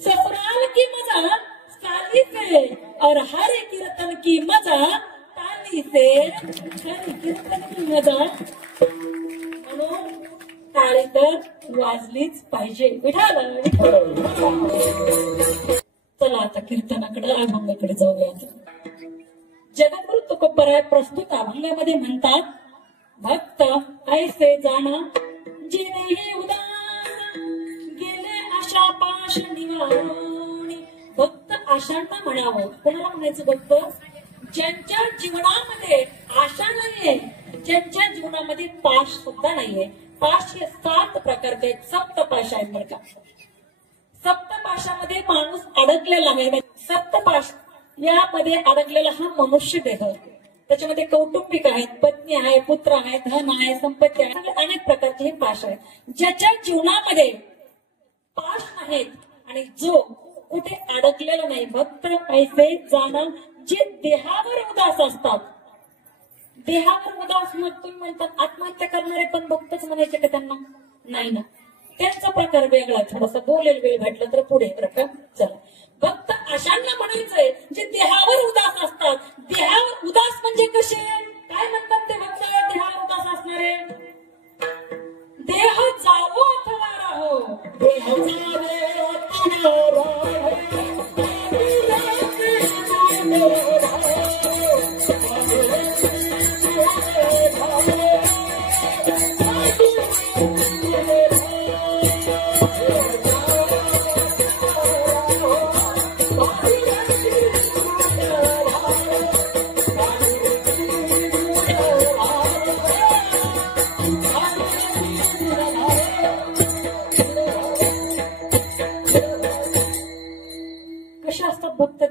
ससुराल की मजा साली से, और हर कीर्तन की मजा ताली से. हर कीर्तन की मजा म्हणून टाळी तर वाजलीच पाहिजे. विठाल. चला आता कीर्तनाकडे, अभंगाकडे जाऊया. जगद्गुरु तुकोबराय प्रस्तुत अभंगामध्ये म्हणतात, भक्त ऐसे जाणा जिने उदास, गेले आशा पाश निवारोणी. भक्त आशांना म्हणावं. कोणाला म्हणायचं भक्त? ज्यांच्या जीवनामध्ये आशा नाहीये, ज्यांच्या जीवनामध्ये पाश सुद्धा नाहीये. पाश हे 7 प्रकारचे आहेत, सप्तपाश आहेत बरं का. सप्तपाशामध्ये माणूस अडकलेला आहे. सप्तपाश यामध्ये अडकलेला हा मनुष्य देह, त्याच्यामध्ये कौटुंबिक आहेत, पत्नी आहे, पुत्र आहे, धन आहे, संपत्ती आहे, अनेक प्रकारचे हे पाश आहेत. ज्याच्या जीवनामध्ये पाश नाहीत आणि जो कुठे अडकलेला नाही. भक्त ऐसे जाणं जे देहावर उदास असतात. देहावर उदास मग तुम्ही म्हणतात आत्महत्या करणारे पण भक्तच म्हणायचे का त्यांना? नाही ना, त्यांचा प्रकार वेगळा. थोडासा बोलेल वेळ भेटला तर पुढे प्रकार. चला, भक्त अशांना म्हणायचंय जे देहावर उदास असतात. देहावर उदास म्हणजे कसे, काय म्हणतात ते भक्त देहावर उदास असणारे? देह जावो अथवा राहो, देह जावो अथवा राहो,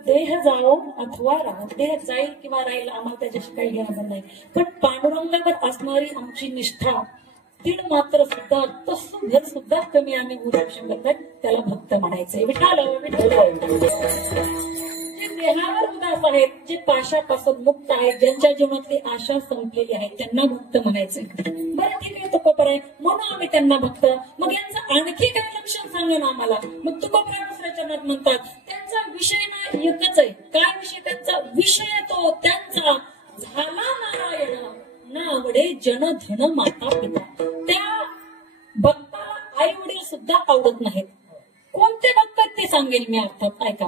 देह जाओ अथवा राहो. देह जाईल किंवा राहील आम्हाला त्याच्याशी काही घेणं नाही, पण पांडुरंगावर असणारी आमची निष्ठा तीड मात्र सुद्धा तसं घर सुद्धा कमी आम्ही होऊ शकत नाही, त्याला भक्त म्हणायचंय. विठाल. जे देहावर उदास आहेत, जे पाशापासून मुक्त आहेत, ज्यांच्या जीवनातली आशा संपलेली आहे, त्यांना भक्त म्हणायचंय. बरं ठीक आहे, तुकोबराय म्हणून आम्ही त्यांना भक्त. मग यांचं आणखी काय लक्षण सांगा ना आम्हाला. मग तुकोबराय दुसऱ्या चरणात म्हणतात त्यांचा विषय ना एकच आहे. काय विषय त्यांचा? विषय तो त्यांचा झाला नारायण, ना आवडे जन धन माता पिता. त्या भक्ताला आई वडील सुद्धा आवडत नाहीत. कोणत्या सांगेल मी अर्थात, ऐका.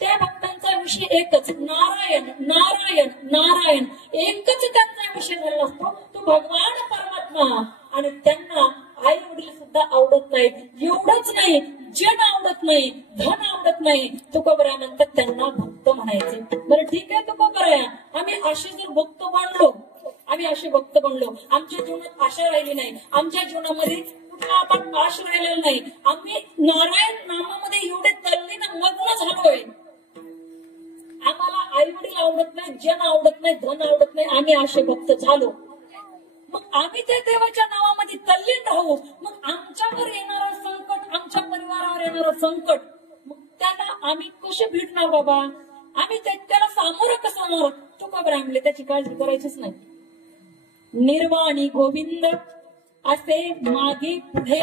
त्या भक्तांचा विषय एकच, नारायण नारायण नारायण, एकच त्यांचा विषय झालेला असतो तो भगवान परमात्मा. आणि त्यांना आई वडील सुद्धा आवडत नाहीत. एवढंच नाही, जन आवडत नाही, धन आवडत नाही. तुकोबरानंतर त्यांना भक्त म्हणायचे. बरं ठीक आहे तुकोबराया, आम्ही असे जर भक्त बनलो, आम्ही असे भक्त बनलो, आमच्या जीवनात आशा राहिली नाही, आमच्या जीवनामध्ये कुठला आपण आश राहिलेला नाही, आम्ही नारायण नामामध्ये एवढे तल्लीन मग्न झालोय, आम्हाला आई वडील आवडत नाही, जन आवडत नाही, धन आवडत नाही, आम्ही असे भक्त झालो, मग आम्ही त्या देवाच्या नावामध्ये तल्लीन राहू. मग आमच्यावर येणारं संकट, आमच्या परिवारावर येणारं संकट, मग त्याला आम्ही कसे भेटणार बाबा, आम्ही त्याला सामोरं कसं होणार. तुकोबराय म्हणले त्याची काळजी करायचीच नाही. निर्वाणी गोविंद असे मागे पुढे,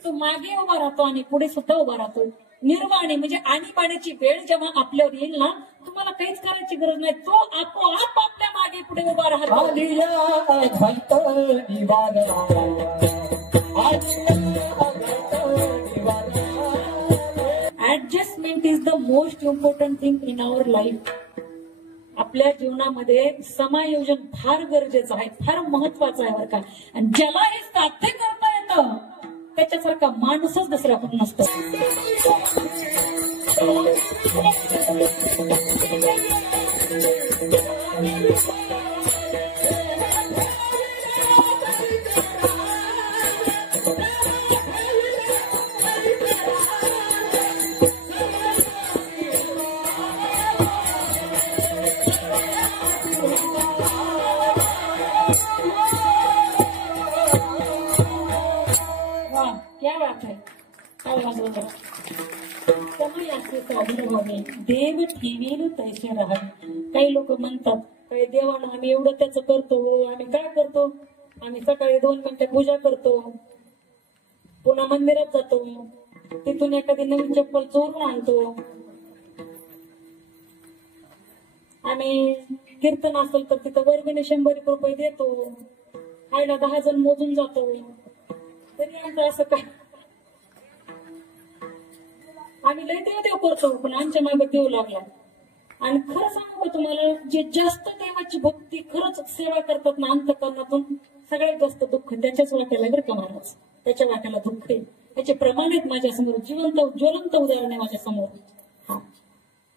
तो मागे उभा राहतो आणि पुढे सुद्धा उभा राहतो. निर्वाणी म्हणजे आणीबाणीची वेळ जेव्हा आपल्यावर येईल ना, तुम्हाला काहीच करायची गरज नाही, तो आपोआप आपल्या मागे पुढे उभा राहतो. Adjustment is the most important thing in our life. आपल्या जीवनामध्ये समायोजन फार गरजेचं आहे, फार महत्वाचं आहे बरं का. आणि ज्याला हे साध्य करता येतं त्याच्यासारखा माणूसच दुसरा कोण नसतो. क्या बात है, समय असे साधन व्हावे, देव ठेवील तैसे राहावे. काही लोक म्हणतात काही देवानं आम्ही एवढं त्याचं करतो, आम्ही काय करतो, आम्ही सकाळी 2 मिनिटं पूजा करतो, पुन्हा मंदिरात जातो, तिथून एखादी नवीन चप्पल चोरून आणतो, आम्ही कीर्तन असेल तर तिथं वर्गणी 100 रुपये देतो, खायला 10 जण मोजून जातो. तरी आमचं असं काय, आम्ही लय देव करतो पण आमच्या मागे देव लागला. आणि खरं सांगू का तुम्हाला, जे जास्त देवाची भक्ती खरंच सेवा करतात ना अंतःकरणातून, सगळ्यात जास्त दुःख त्याच्याच वाट्याला बरं का महाराज, त्याच्या वाट्याला दुःख आहे. त्याचे प्रमाण आहेत माझ्या समोर, जिवंत ज्वलंत उदाहरण आहे माझ्या समोर. हा,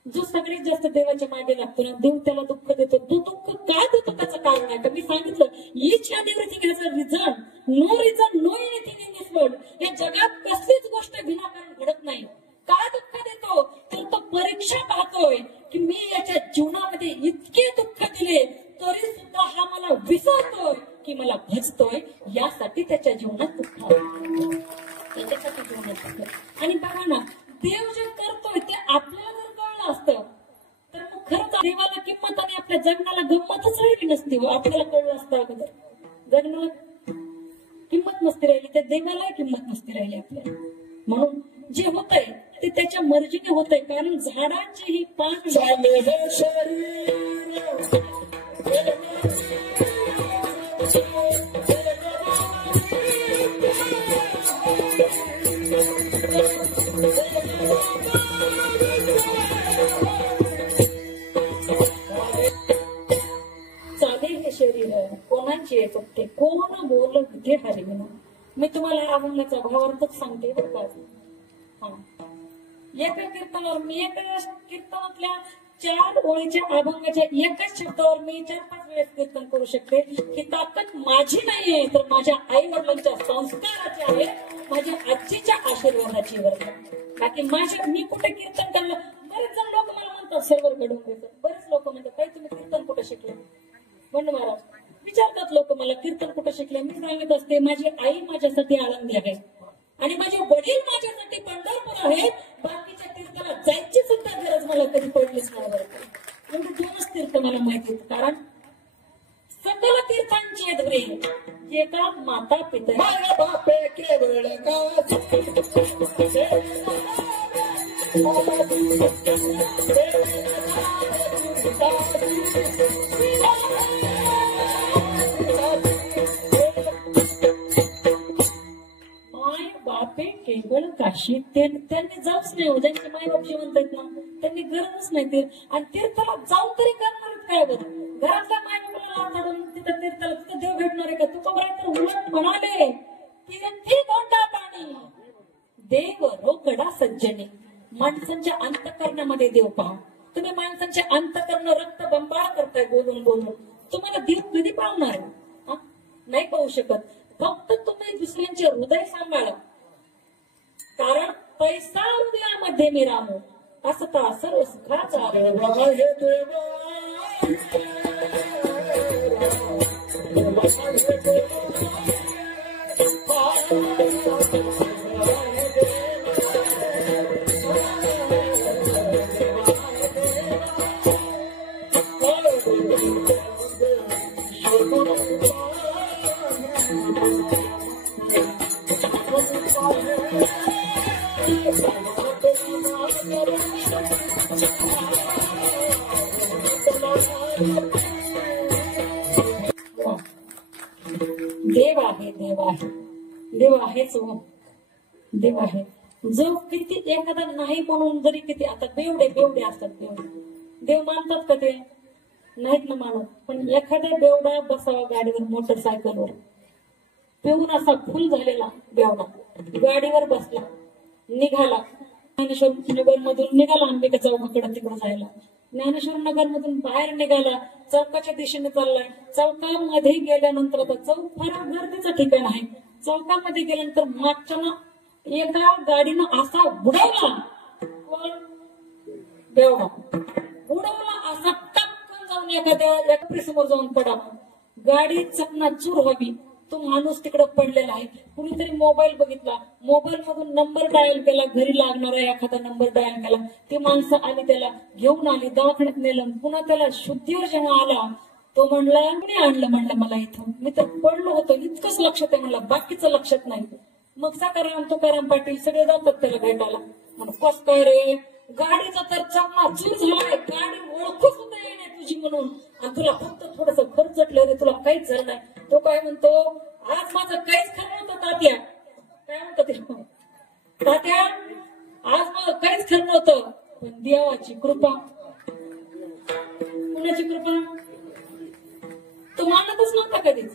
जो सगळ्यात जास्त देवाच्या मागे लागतो ना, देव त्याला दुःख देतो. तो दुःख काय देतो त्याचं कारण आहे का, मी सांगितलं, each and everything has a reason, no reason no anything in this world. या जगात कसलीच गोष्ट विनाकारण घडत नाही. काय दुःख देतो तर तो परीक्षा पाहतोय की मी याच्या जीवनामध्ये इतके दुःख दिले तरी सुद्धा हा मला विसरतोय की मला भजतोय, यासाठी त्याच्या जीवनात दुःख त्याच्यासाठी जीवनात दुःख. आणि बघा ना, देव जे करतोय ते आपल्याला जर कळलं असतं तर मग खरंच देवाला किंमत आणि आपल्या जगण्याला गंमतच राहिली नसती. आपल्याला कळलं असतं अगोदर, जगण्याला किंमत नसती राहिली, त्या देवाला किंमत नसती राहिली आपल्याला. म्हणून जे होतंय ते त्याच्या मर्जीने होतंय, कारण झाडांची ही पान चाले हे शरीर कोणाचे फक्त कोण बोल विधे हरिविना. मी तुम्हाला अभंगाचा भावार्थच सांगते बरं का. एका कीर्तनावर मी एका कीर्तनातल्या 4 ओळीच्या अभंगाच्या एकाच शब्दावर मी 4-5 वेळेस कीर्तन करू शकते. ही ताकद माझी नाहीये, तर माझ्या आई वडिलांच्या संस्काराची आहे, माझ्या आजीच्या आशीर्वादाची. बाकी मी कुठे कीर्तन केलं, बरेच जण लोक मला म्हणतात सर्वर कडून घेतात, बरेच लोक म्हणतात काही तुम्ही कीर्तन कुठे शिकले, म्हणून महाराज विचारतात लोक मला कीर्तन कुठे शिकले. मी सांगत असते माझी आई माझ्यासाठी आनंदी आहे आणि माझे वडील माझ्यासाठी पंढरपूर आहे. बाकीच्या तीर्थाला जायची सुद्धा गरज मला कधी पडलीच नाही बरं. एवढे 2च तीर्थ मला माहिती आहेत, कारण सकल तीर्थांची धुरे एका माता पिता बापे केवळ बापे केवळ काशी त्यांनी जाऊच नाही हो. ज्यांचे मायबाप जिवंत आहेत ना त्यांनी गरजच नाही ते. आणि तीर्थाला जाऊन तरी करणार काय बरं? घरातल्या मायबापाला लाचाडून तिथं तीर्थाला तिथं देव भेटणार आहे का? तुकोबराय तर उलट म्हणाले की ती गोंडा पाणी देव रोकडा सज्जने. माणसांच्या अंतःकरणामध्ये देव पहा. तुम्ही माणसांचे अंतःकरण रक्त बंबाळ करताय बोलून बोलून. तुम्हाला देव कधी पावणार? नाही पाहू शकत. फक्त तुम्ही दुसऱ्यांचे हृदय सांभाळा. कारण पैसा हृदयामध्ये मी रामो असता सर्व सुखाचा. देव आहे, देव आहे, देव आहेच हो. देव आहे जो किती एखादा नाही म्हणून जरी किती आता बेवडे असतात. देव मानतात का? ते नाहीत ना मानत. पण एखाद्या बेवडा बसावा गाडीवर मोटरसायकलवर पिऊन असा फुल झालेला बेवडा गाडीवर बसला निघाला ज्ञानेश्वर नगर मधून निघाला अंबिका चौकाकडे तिकडे जायला. ज्ञानेश्वर नगर मधून बाहेर निघाला चौकाच्या दिशेने चाललाय. चौकामध्ये गेल्यानंतर आता चौक फार गर्दीचं ठिकाण आहे. चौकामध्ये गेल्यानंतर मागच्या एका गाडीनं असा बुडवला बेवडा बुडवला असा टक्कन जाऊन एका समोर जाऊन पडावा. गाडी चकनाचूर व्हावी. तो माणूस तिकडे पडलेला आहे. कुणीतरी मोबाईल बघितला. मोबाईल मधून नंबर डायल केला. घरी लागणारा एखादा नंबर डायल केला. ती माणसं आली त्याला घेऊन आली दवाखान्यात नेलं. पुन्हा त्याला शुद्धीवर जेव्हा आला तो म्हणला मी आणलं म्हणलं मला इथं मी तर पडलो होतो इतकंच लक्षात आहे म्हणलं बाकीचं लक्षात नाही. मग साकाराम तुकाराम पाटील सगळे जातात त्याला भेटायला. कस काय रे गाडीचा तर चकनाचूर झालाय. गाडी ओळखू सुद्धा येणे तुझी म्हणून आणि तुला फक्त थोडस खर्च रे तुला काहीच झालं नाही. तो काय म्हणतो आज माझं काहीच खरं नव्हतं तात्या. काय म्हणतो ते तात्या आज माझं काहीच खरं नव्हतं पण देवाची कृपा. कुणाची कृपा? तो मानतच नव्हता कधीच.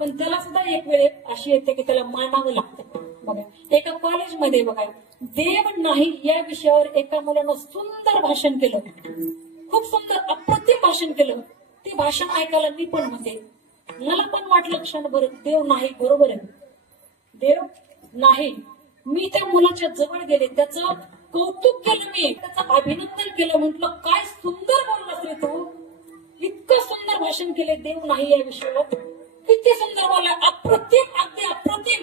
पण त्याला सुद्धा एक वेळ अशी येते की त्याला मानावं लागतं. बघा एका कॉलेजमध्ये बघा देव नाही या विषयावर एका मुलानं सुंदर भाषण केलं. खूप सुंदर अप्रतिम भाषण केलं. ते भाषण ऐकायला मी पण होते. मला पण वाटलं क्षणभर देव नाही. बरोबर आहे देव नाही. मी त्या मुलाच्या जवळ गेले त्याचं कौतुक केलं. मी त्याचं अभिनंदन केलं. म्हटलं काय सुंदर बोललास रे तू. इतकं सुंदर भाषण केले देव नाही या विषयावर. किती सुंदर बोलला. अप्रतिम अगदी अप्रतिम.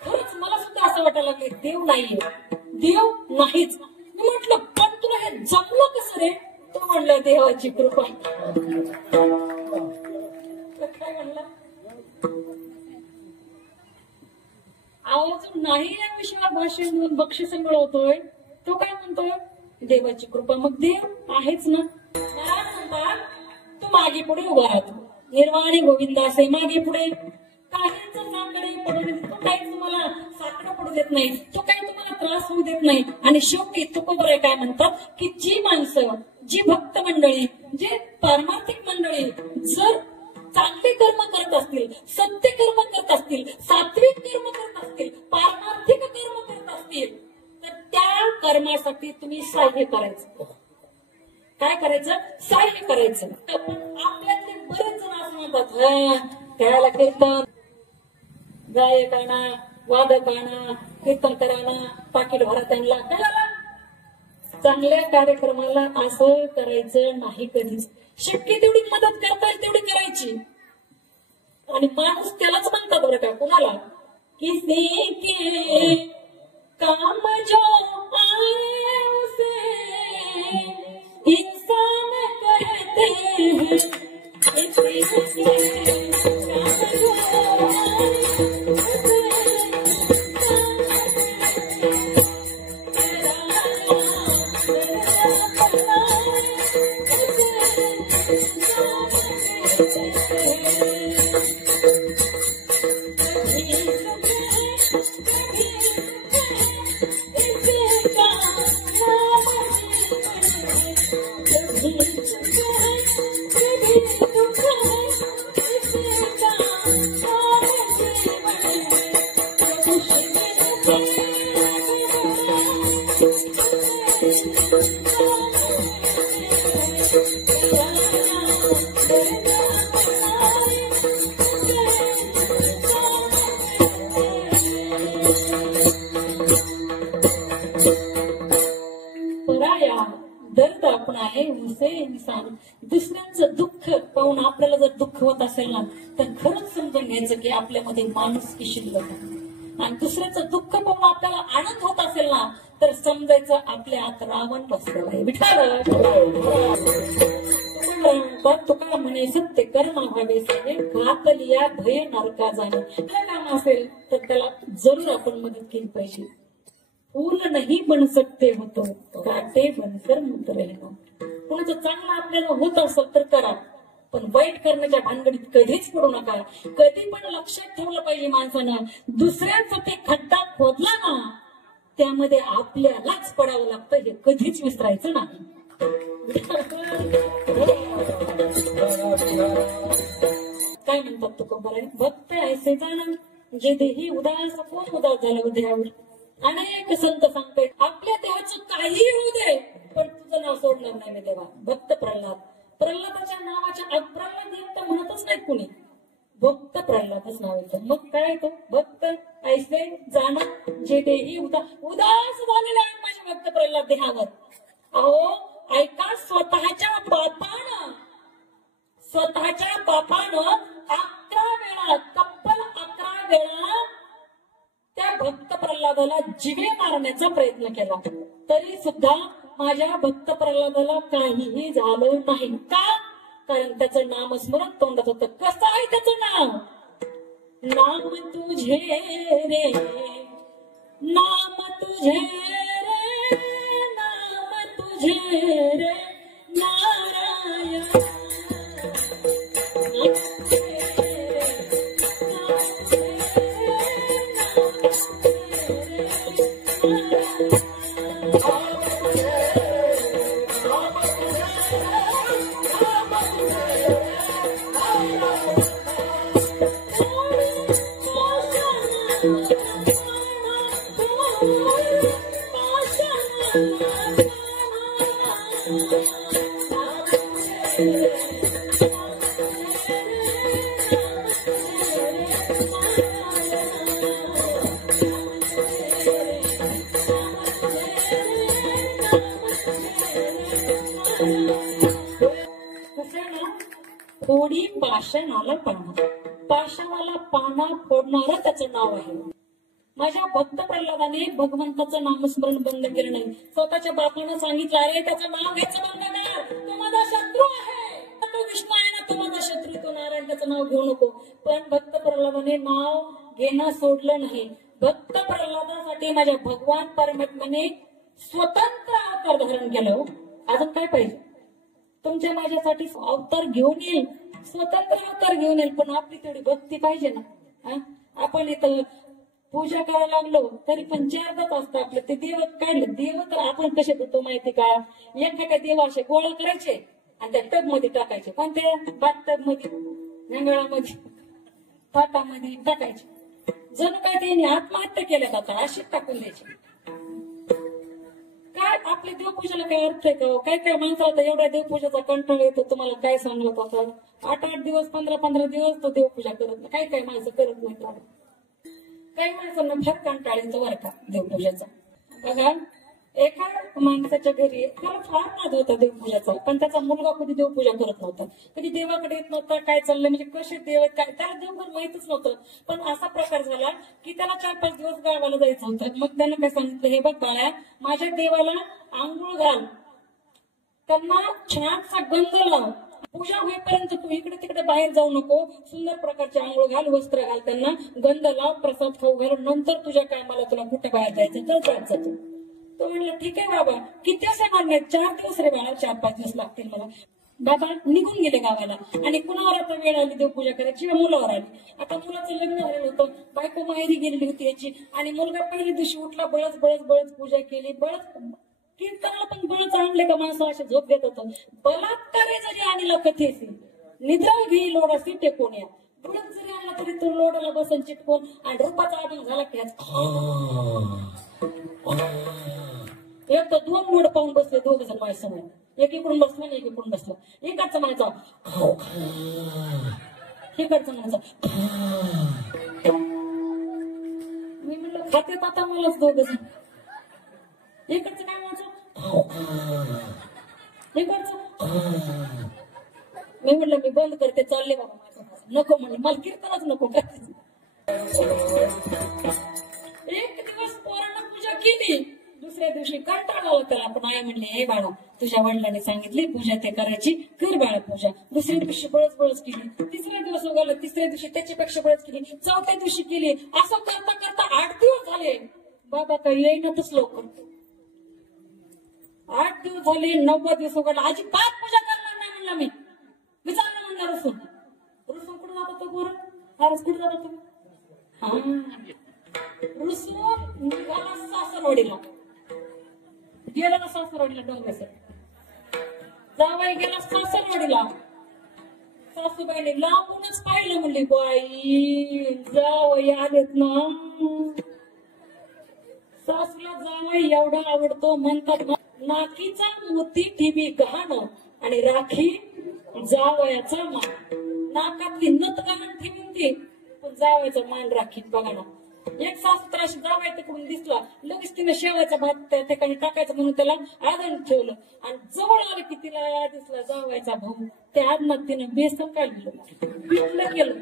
खरंच मला सुद्धा असं वाटायला लागले देव नाहीये. देव नाहीच. मी म्हटलं पण तुला हे जमलं कसं रे? तो म्हणला देवाची कृपा. काय म्हणला आवाज नाही या विषयावर भाषण म्हणून बक्षीस मिळवतोय. तो काय म्हणतोय देवाची कृपा. मग देव आहेच ना. महाराज म्हणतात तू मागे पुढे उभा राहतो. निर्वाणी गोविंद असे मागे पुढे काहीच सांगडे पडू देत. तो काही तुम्हाला साकडं पडू देत नाही. तो काही तुम्हाला त्रास होऊ देत नाही. आणि शेवटी तुकोबराय काय म्हणतात की जी माणसं जी भक्त मंडळी जे पारमार्थिक मंडळी जर चांगले कर्म करत असतील सत्य कर्म करत असतील सात्विक कर्म करत असतील पारमार्थिक कर्म करत असतील तर त्या कर्मासाठी तुम्ही सहाय्य करायचं. काय करायचं? सहाय्य करायचं. आपल्यातले बरेच जण असं म्हणतात त्याला कीर्तन गायकांना वादकांना कीर्तनकारांना पाकिट भरा त्यांना कळाला. चांगल्या कार्यक्रमाला असं करायचं नाही कधीच. शक्य तेवढी मदत करता येईल तेवढी करायची. आणि माणूस त्यालाच म्हणतात बरं का कुणाला किसी के काम जो आए उसे इंसान कहते हैं. किसी के काम जो आए ना तर खरंच समजून घ्यायचं की आपल्यामध्ये माणुसकी शिल्लक आहे. आणि दुसऱ्याचं दुःख पाहून आपल्याला आनंद होत असेल ना तर समजायचं आपल्या आत रावण बसलेला आहे. विठाल तुका म्हणे सत्य कर्म व्हावे सगळे घातलिया भय नरका जाणे. काय काम असेल तर त्याला जरूर आपण मदत केली पाहिजे. फूल नाही बन सकते होतो काटे बनकर मुत राहिलो. कोणाचं चांगलं आपल्याला होत असेल तर करा पण वाईट करण्याच्या भानगडीत कधीच पडू नका. कधी पण लक्षात ठेवलं पाहिजे माणसानं दुसऱ्याचा ते खड्डा खोदला ना त्यामध्ये आपल्यालाच पडावं लागतं हे कधीच विसरायचं नाही. काय म्हणतात तुकोबाराय भक्त ऐसे जाण जे देही उदास कोण उदास झालं देहावर. अनेक संत सांगते आपल्या देहाचं काही होऊ दे पण तुझं नाव सोडणार नाही मी देवा. भक्त प्रल्हादाच्या नावाच्या प्रल्हाद तर म्हणतच नाही कुणी भक्त प्रल्हादच नाव येतं. मग काय येतं भक्त ऐसे जाणं जे देही उदास झालेले आहेत माझे भक्त प्रल्हाद देहावर. अहो ऐका स्वतःच्या बापानं 11 वेळा तब्बल 11 वेळा त्या भक्त प्रल्हादाला जिवे मारण्याचा प्रयत्न केला तरी सुद्धा माझ्या भक्त प्रल्हादाला काहीही झालं नाही. का? कारण त्याचं नामस्मरण तोंडात होतं. कसं आहे त्याचं नाव? नाम तुझे रे नाम तुझे रे नाम तुझे रे नारायण. थोडी पाषाणाला पाना पाषाणाला पाना फोडणारं त्याचं नाव आहे. माझ्या भक्त प्रल्हादाने भगवंताचं नामस्मरण बंद केलं नाही. स्वतःच्या बापानं सांगितलं अरे त्याचं नाव घ्यायचं बंद कर तो माझा शत्रू आहे. तो विष्णू आहे ना तो माझा शत्रू तो नारायण त्याचं नाव घेऊ नको. पण भक्त प्रल्हादाने नाव घेणं सोडलं नाही. भक्त प्रल्हादासाठी माझ्या भगवान परमात्म्याने स्वतंत्र अवतार धारण केलं. अजून काय पाहिजे? तुमच्या माझ्यासाठी अवतार घेऊन येईल स्वतंत्र अवतार घेऊन येईल पण आपली तेवढी भक्ती पाहिजे ना. आपण इथं पूजा करायला लागलो तरी पण 4 तास असतं आपलं. ते देव काढले देव तर आपण कसे देतो माहिती का? एखाद्या देव असे गोळा करायचे आणि त्या टब मध्ये टाकायचे. पण ते बाथटब मध्ये नंगळामध्ये ताटामध्ये टाकायचे. जणू काय त्यांनी आत्महत्या केल्या जातात अशीच टाकून द्यायची. काय आपल्या देवपूजेला काय अर्थ आहे का? काय काय माणसाला तर एवढ्या देवपूजेचा कंटाळा येतो तुम्हाला काय सांगत होता. 8-8 दिवस 15-15 दिवस तो देवपूजा करत नाही. काही काही माणसं करत नाही. काही माणसांना फार कंटाळा येतो बरं का देवपूजेचा. बघा एका माणसाच्या घरी त्याला फार नाद होता देवपूजाचा पण त्याचा मुलगा कधी देवपूजा करत नव्हता. कधी देवाकडे येत नव्हता. काय चाललंय म्हणजे कसे देव काय त्याला देवघर माहितच नव्हतं. पण असा प्रकार झाला की त्याला 4-5 दिवस गावाला जायचं होतं. मग त्यानं काय सांगितलं हे बघ बाळा माझ्या देवाला आंघोळ घाल त्यांना छानसा गंध लाव पूजा होईपर्यंत तू इकडे तिकडे बाहेर जाऊ नको. सुंदर प्रकारचे आंघोळ घाल वस्त्र घाल त्यांना गंध लाव प्रसाद खाऊ घाल नंतर तुझ्या कामाला तुला कुठे बाहेर जायचं तर जात जातो. तो म्हणला ठीक आहे बाबा किती दिवस येणार नाही 4 दिवस रे बाळा 4-5 दिवस लागतील मला. बाबा निघून गेले गावाला आणि कुणावर आता वेळ आली देवपूजा करायची मुलावर आली. आता मुलाचं लग्न झालेलं होतं. बायको माहेरी गेलेली होती याची आणि मुलगा पहिल्या दिवशी उठला बळच बळच बळच पूजा केली. बळच कीर्तनाला पण बळच आणले का माणसं असे झोप घेत होतं. बलात्कारे जरी आणला कथेसी निद्रा घेई लोडासी टेकून या. बळच जरी आणला तरी तो लोडाला बसून चिटकून आणि रूपाचा अभंग झाला की एक तर 2 मोड पाहून बसले 2 जण माझ्या समोर. एक इकडून बसला आणि एक इकडून बसला. एकाचा म्हणायचा इकडचा म्हणायचा. मी म्हणलं खात्यात आता मलाच 2 जण. इकडचं काय म्हणायचं इकडचं. मी म्हणलं मी बंद करते चालले बाबा माझं. नको म्हणले, मला कीर्तनच नको करायचं. एक दिवस पोरानं पूजा केली, दुसऱ्या दिवशी कंटाळा आला त्याला. पण आई म्हणले, हे बाळा, तुझ्या वडिलांनी सांगितली पूजा ते करायची, कर बाळा पूजा. दुसऱ्या दिवशी बळच केली, तिसऱ्या दिवस उगवलं, तिसऱ्या दिवशी त्याच्यापेक्षा बळच केली, चौथ्या दिवशी केली. असं करता करता 8 दिवस झाले. बाबा काही येईनातच लवकर. 8 दिवस झाले, 9वा दिवस उघडला. अजिबात पूजा करणार नाही म्हणला मी. विचारलं म्हणणार रुसून कुठे जात होतो पोरं? फारच कुठे जात होतो? हा, रुसून निघाला सासरवाडीला. गेला ना सासरवाडीला डोंगराचं. जावाई गेला सासरवाडीला. सासूबाईने लांबूनच पाहिलं, म्हणली बाई जावई आलेत ना. सासूला जावई एवढा आवडतो, म्हणतात नाकीचा मोती ठेवी गहाण आणि राखी जावयाचा मान. नाकातली नत गहाण ठेवून ती, पण जावयाचा मान राखीत. बघा ना, एक सासू तर अशी जावई तिकडून दिसला, लगेच तिने शेवायचा भात त्या ठिकाणी टाकायचं म्हणून त्याला आदण ठेवलं. आणि जवळ आलं की तिला दिसला जावयाचा भाऊ. त्या आदनात तिनं बेसन काढलं, पिठलं केलं.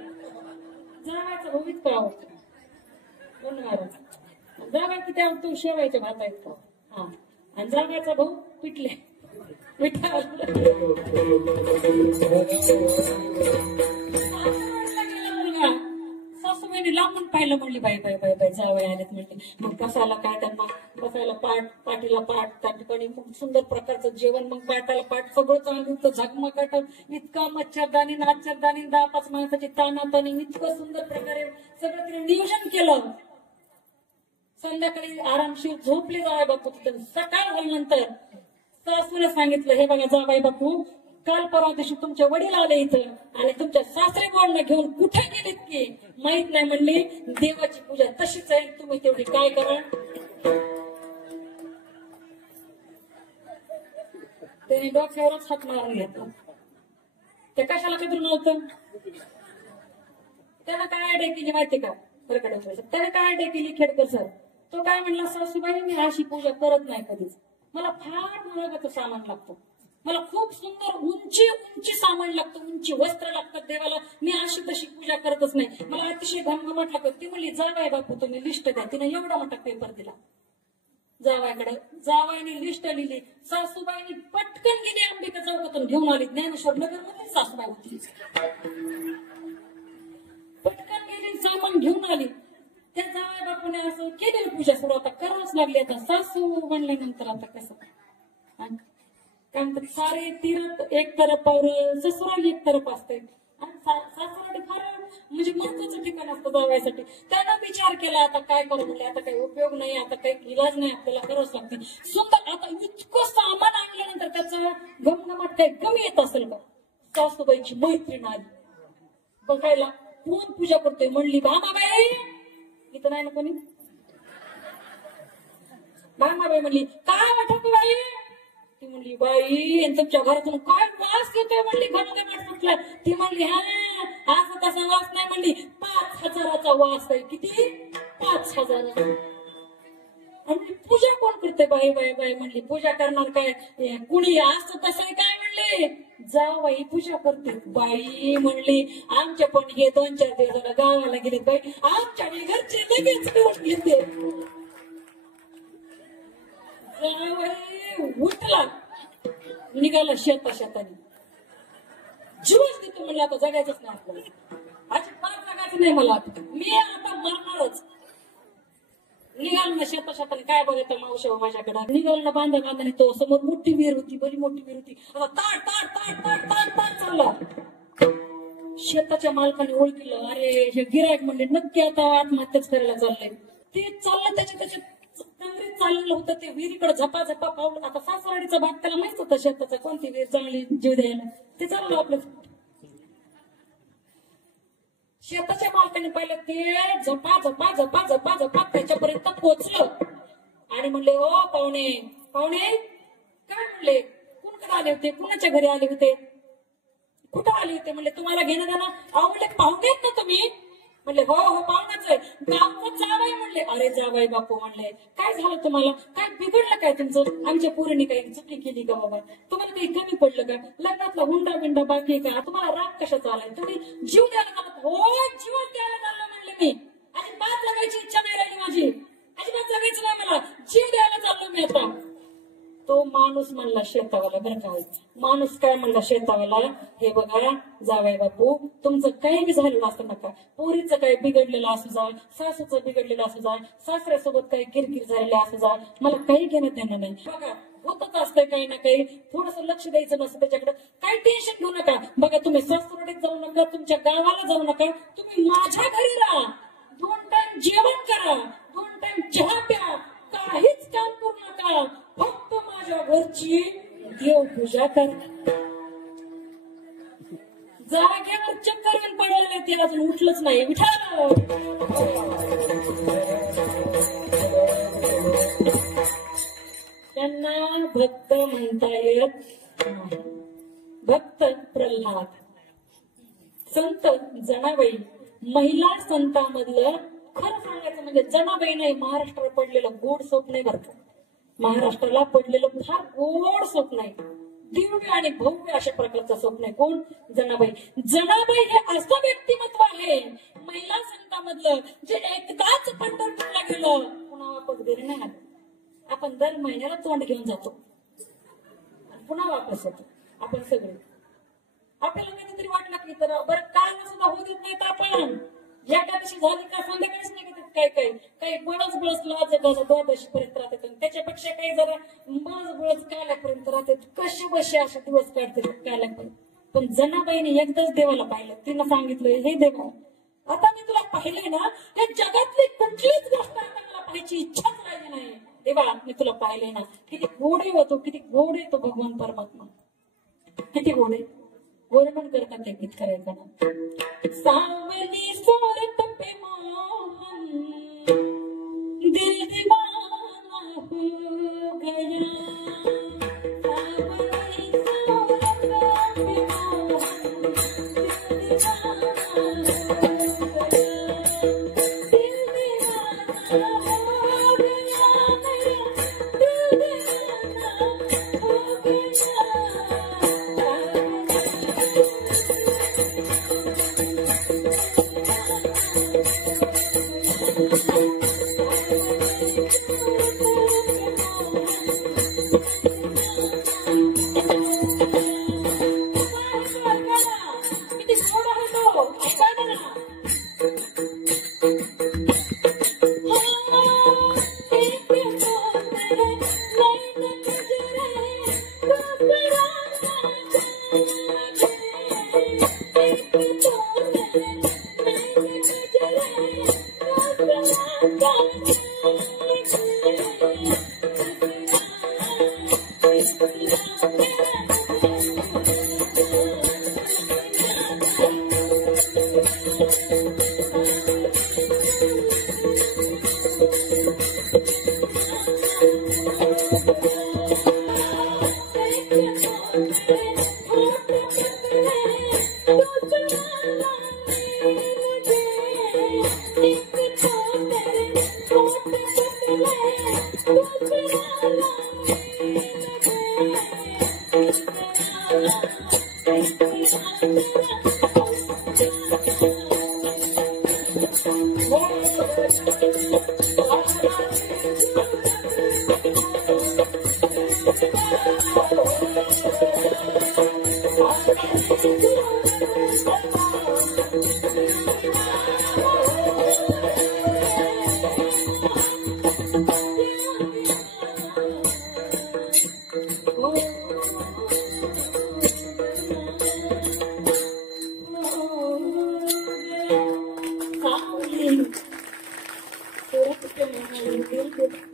जावयाचा भाऊ इतका आवडतो जावया किती आवडतो, शेवायच्या भात आहेत. हा, आणि जावयाचा भाऊ पिठले पिठा. सासूबाईने लांबून पाहिलं, म्हणली बाई बाई बाई बाई जावई आलेत म्हणते. मग बसायला काय त्यांना, बसायला पाठीला पाठ, त्या ठिकाणी मग सुंदर प्रकारचं जेवण, मग पाटाला पाठ, सगळं चांगलं होतं, झगमगाट, इतका मच्छरदानी नाचरदानी, 10-5 माणसाची तानातानी, इतकं सुंदर प्रकारे सगळं तिने नियोजन केलं. संध्याकाळी आरामशीर झोपले जावई बापू. सकाळ झाल्यानंतर सासूने सांगितलं, हे बघा जावई बापू, काल परवा दिवशी तुमचे वडील आले इथं आणि तुमच्या सासरे गोडला घेऊन कुठे गेलेत की माहित नाही. म्हणली देवाची पूजा तशीच आहे, तुम्ही तेवढी काय करा. त्याने डोक्यावरच हात मारून घेतला. ते कशाला कधून नव्हतं. त्यानं काय आयडिया केली माहिती का, त्याने काय आयडिया केली खेडकर सर. तो काय म्हणला, सासूबाई मी अशी पूजा करत नाही कधीच, मला फार महागाचं सामान लागतं, मला खूप सुंदर उंची सामान लागतं, उंची वस्त्र लागतात देवाला, मी अशी तशी पूजा करतच नाही, मला अतिशय घमघमाट लागतं. ती म्हणली जावाय बापू तुम्ही लिस्ट द्या. तिने एवढा मोठा पेपर दिला जावायकडे. जावायने लिस्ट लिहिली. सासूबाईने पटकन गेली अंबिका चौकातून घेऊन आली. ज्ञानेश्वर नगर मध्ये सासूबाई होती. पटकन गेली, सामान घेऊन आली. त्या जावाय बापूने असं केली पूजा सुरू, आता करावंच लागली. आता सासू म्हणल्यानंतर आता कसं काय म्हणतात, सारे तीर्थ एक तरफ और ससुराल एक तरफ असते. सासुराली फार म्हणजे महत्वाचं ठिकाण असतं जावयासाठी. त्यानं विचार केला, आता काय करू म्हणले, आता काही उपयोग नाही, आता काही इलाज नाही, आपल्याला करावंच लागते. सुंदर आता इतकं सामान आणल्यानंतर त्याचा घमघमाट काही कमी येत असेल का. सासूबाईची मैत्रीण आली बघायला, कोण पूजा करतोय. म्हणली भामाबाई, इथं नाही ना कोणी. भामाबाई म्हणली काय वाटत बाई. ती म्हणली बाई तुमच्या घरातून काय वास येतोय. म्हणली घमघमाट सुटला. ती म्हणली हा असा तसा वास नाही. म्हणली 5,000चा वास आहे. किती? 5,000. आणि पूजा कोण करते. बाई बाई बाई म्हणली पूजा करणार काय कुणी असं तसं काय. म्हणले जावाई पूजा करते. बाई म्हणली आमच्या पण हे 2-4 दिवसाला गावाला गेले बाई, आमच्या घरचे लगेच करून घेते. जावाई उठला निघाला शेताने. जीवच देतो म्हणले आता जगायचंच नाही आपल्याला, अजिबात जगायचं नाही मला, मी आता मरणारच. निघाल ना शेताने. काय बघायचं मावशी माझ्याकडे. निघाल ना बांधा तो समोर मोठी विहीर होती, बरी मोठी विहीर होती. आता ताट ताट ताट ताट ताट ताट चालला. शेताच्या मालकाने ओळखलं, अरे हे गिरायक म्हणले नक्की आता आत्महत्याच करायला चाललंय. ते चाललं त्याच्या चांगले चाललं होतं. ते विहिरीकडे झपा पाऊल. आता सासरवाडीचा भाग त्याला माहित होता शेताचा कोणती विहीर चांगली जीव द्यायला. ते चाललं आपलं. शेताच्या मालकाने पाहिलं ते झपा त्याच्यापर्यंत पोहोचलं आणि म्हणले ओ पाहुणे काय म्हणले, कोणकडे आले होते, कुणाच्या घरी आले होते, कुठं आले होते. म्हणले तुम्हाला घेणं देणं. अहो म्हणले पाहुणे आहेत ना तुम्ही. म्हणले हो हो पाहुणाच आहे, गावचं जावई म्हणले. अरे जावई बापू म्हणले, काय झालं तुम्हाला, काय बिघडलं काय तुमचं, आमच्या पोरीने काही चुकी केली का बाबा, तुम्हाला काही कमी पडलं का, लग्नातला हुंडा बिंडा बाकी का, तुम्हाला राग कशाचा आलाय, तुम्ही जीव द्यायला चालत. हो जीव द्यायला चाललो म्हणले मी, अजिबात जगायची इच्छा नाही राहिली माझी, अजिबात जगायचं नाही मला, जीव द्यायला चाललो मी आता. तो माणूस म्हणला शेतावाला, बरं का माणूस काय म्हणला शेतावाला, हे बघा जावई बापू तुमचं काही बी झालेलं असं नका, पोरीचं काही बिघडलेलं असू जा, सासूचं बिघडलेलं असू जा, सासऱ्यासोबत काही किरकिर झालेलं असू जा, मला काही घेणं देणं नाही. बघा होतच असतंय काही ना काही, थोडस लक्ष द्यायचं नसतं त्याच्याकडे, काही टेन्शन घेऊ नका. बघा तुम्ही सासरवाडीत जाऊ नका, तुमच्या गावाला जाऊ नका, तुम्ही माझ्या घरी राहा, 2 टाइम जेवण करा, 2 टाइम चहा प्या, काहीच काम करू नका, फक्त माझ्या घरची देवपूजा करा. जागेवर चक्कर येऊन पडलेले ते अजून उठलंच नाही. विठाल त्यांना भक्त म्हणता येत नाही. भक्त प्रल्हाद, संत जनाबाई, महिला संतांमधलं खरं सांगायचं म्हणजे जनाबाई नाही, महाराष्ट्राला पडलेलं गोड स्वप्न आहे बरं का. महाराष्ट्राला पडलेलं फार गोड स्वप्न आहे, दिव्य आणि भव्य अशा प्रकारचं स्वप्न आहे. कोण? जनाबाई. जनाबाई हे असं व्यक्तिमत्व आहे महिला संतांमधलं जे एकदाच पंढरपूरला गेलं पुन्हा वापस घरी नाही आलं. आपण दर महिन्याला तोंड घेऊन जातो पुन्हा वापस येतो. आपण सगळे आपल्याला कधीतरी वाटलं की तर बरं काल सुद्धा होऊ देत नाही तर आपण एकादशी झाली का संध्याकाळीच नाही का, काही काही काही बळच लाज द्वादशी पर्यंत राहते, त्याच्यापेक्षा काही जरा बळच काल्यापर्यंत राहते, कसे बसे असे दिवस काढते काल्यापर्यंत. पण जनाबाईने एकदाच देवाला पाहिलं, तिनं सांगितलं हे देवा आता मी तुला पाहिलंय ना, या जगातली कुठलीच गोष्ट आता मला पाहायची इच्छाच राहिली नाही. देवा मी तुला पाहिलंय ना, किती गोडे होतो, किती गोड येतो भगवान परमात्मा, किती गोडे. वर्णन करतात ते गीत करायचं ना. सावली सोरत पे मोहन दिल दीवाना हो गया, सावली सोरत पे मोहन दिल दीवाना हो गया, दिल दीवाना हो गया मेरा, दिल दीवाना हो गया.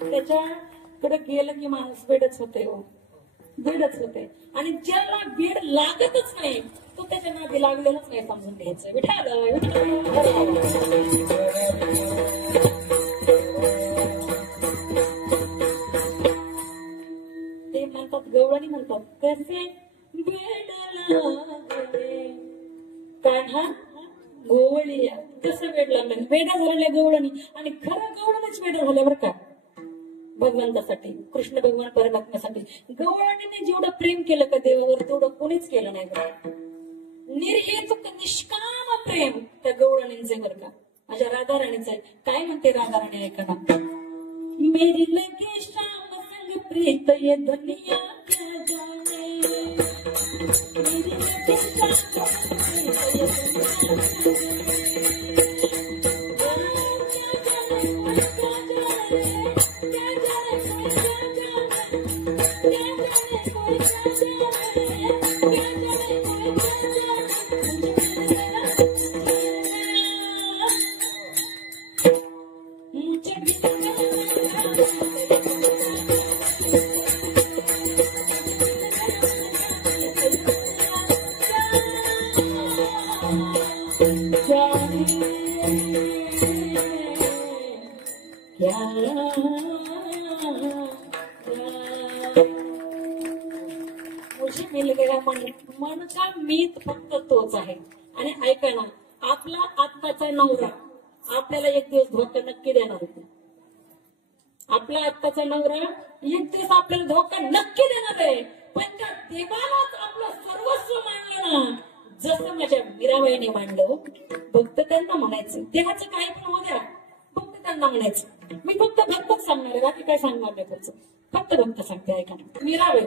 त्याच्याकडे गेलं की माणूस बेडच होते, हो बेडच होते. आणि ज्याला बेड लागतच नाही तो त्याच्या नादी लागलेलंच नाही समजून घ्यायचं. विठाल ते म्हणतात, गवळणी म्हणतात, कसे बेड लागले कान्हा गोवळिया तसं वेड लागलं, वेडा झालेल्या गवळणी. आणि खरं गवळणच वेडा झाल्या बरं का भगवंतासाठी, कृष्ण भगवान परमात्म्यासाठी. गवळणीने जेवढं प्रेम केलं का देवावर तेवढं कोणीच केलं नाही बरं. निर्हेतुक निष्काम प्रेम त्या गवळणींचे बरं का, माझ्या राधाराणीचं आहे. काय म्हणते राधाराणी ऐका ना. मेरी लगे शाम संग प्रीत ये दुनिया क्या जाने, मेरी लगे शाम संग प्रीत ये मनचा मीत फक्त तोच आहे. आणि ऐका ना, आपला आत्ताचा नवरा आपल्याला एक दिवस धोका नक्की देणार होता. आपला आत्ताचा नवरा एक दिवस आपल्याला धोका नक्की देणार आहे. पण त्या देवालाच आपलं सर्वस्व मानलं ना, जसं माझ्या मीराबाईने मांडलं. भक्त त्यांना म्हणायचं, देवाचं काही पण होऊ द्या, भक्त त्यांना म्हणायचं. मी फक्त भक्तच सांगणार आहे, बाकी काय सांगणार नाही त्याचं, फक्त भक्त सांगते. ऐका ना, मीराबाई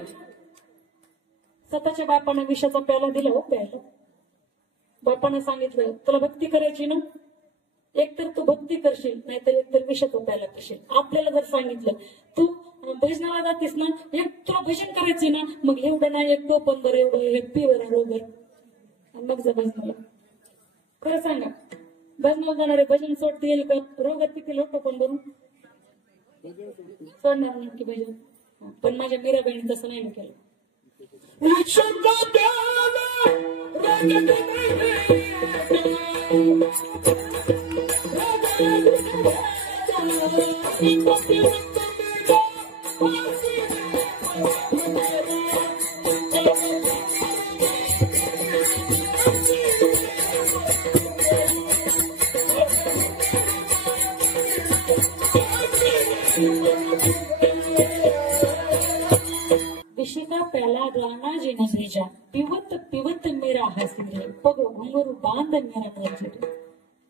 स्वतःच्या बापाने विषाचा प्याला दिला हो प्यायला. बापाने सांगितलं तुला भक्ती करायची ना, एकतर तू भक्ती करशील, नाहीतर एकतर विषाचा प्याला करशील. आपल्याला जर सांगितलं तू भजनाला जातीस ना, एक तुला भजन करायचंय ना, मग एवढं नाही एक तो पण बरं, एवढं एक पी बरं रोगर, मग जा भजनाला. खरं सांगा, भजनाला जाणारे भजन सोडते येईल का? रोगात किती लोक पण भरून सोडणार नक्की भजन. पण माझ्या मीराबाईने तसं नाही केलं. विशिका प्याला राणा जी ने भेजा, पिवत पिवत मेरा हसरे, पग घुंगरू बांध मेरा नजरे.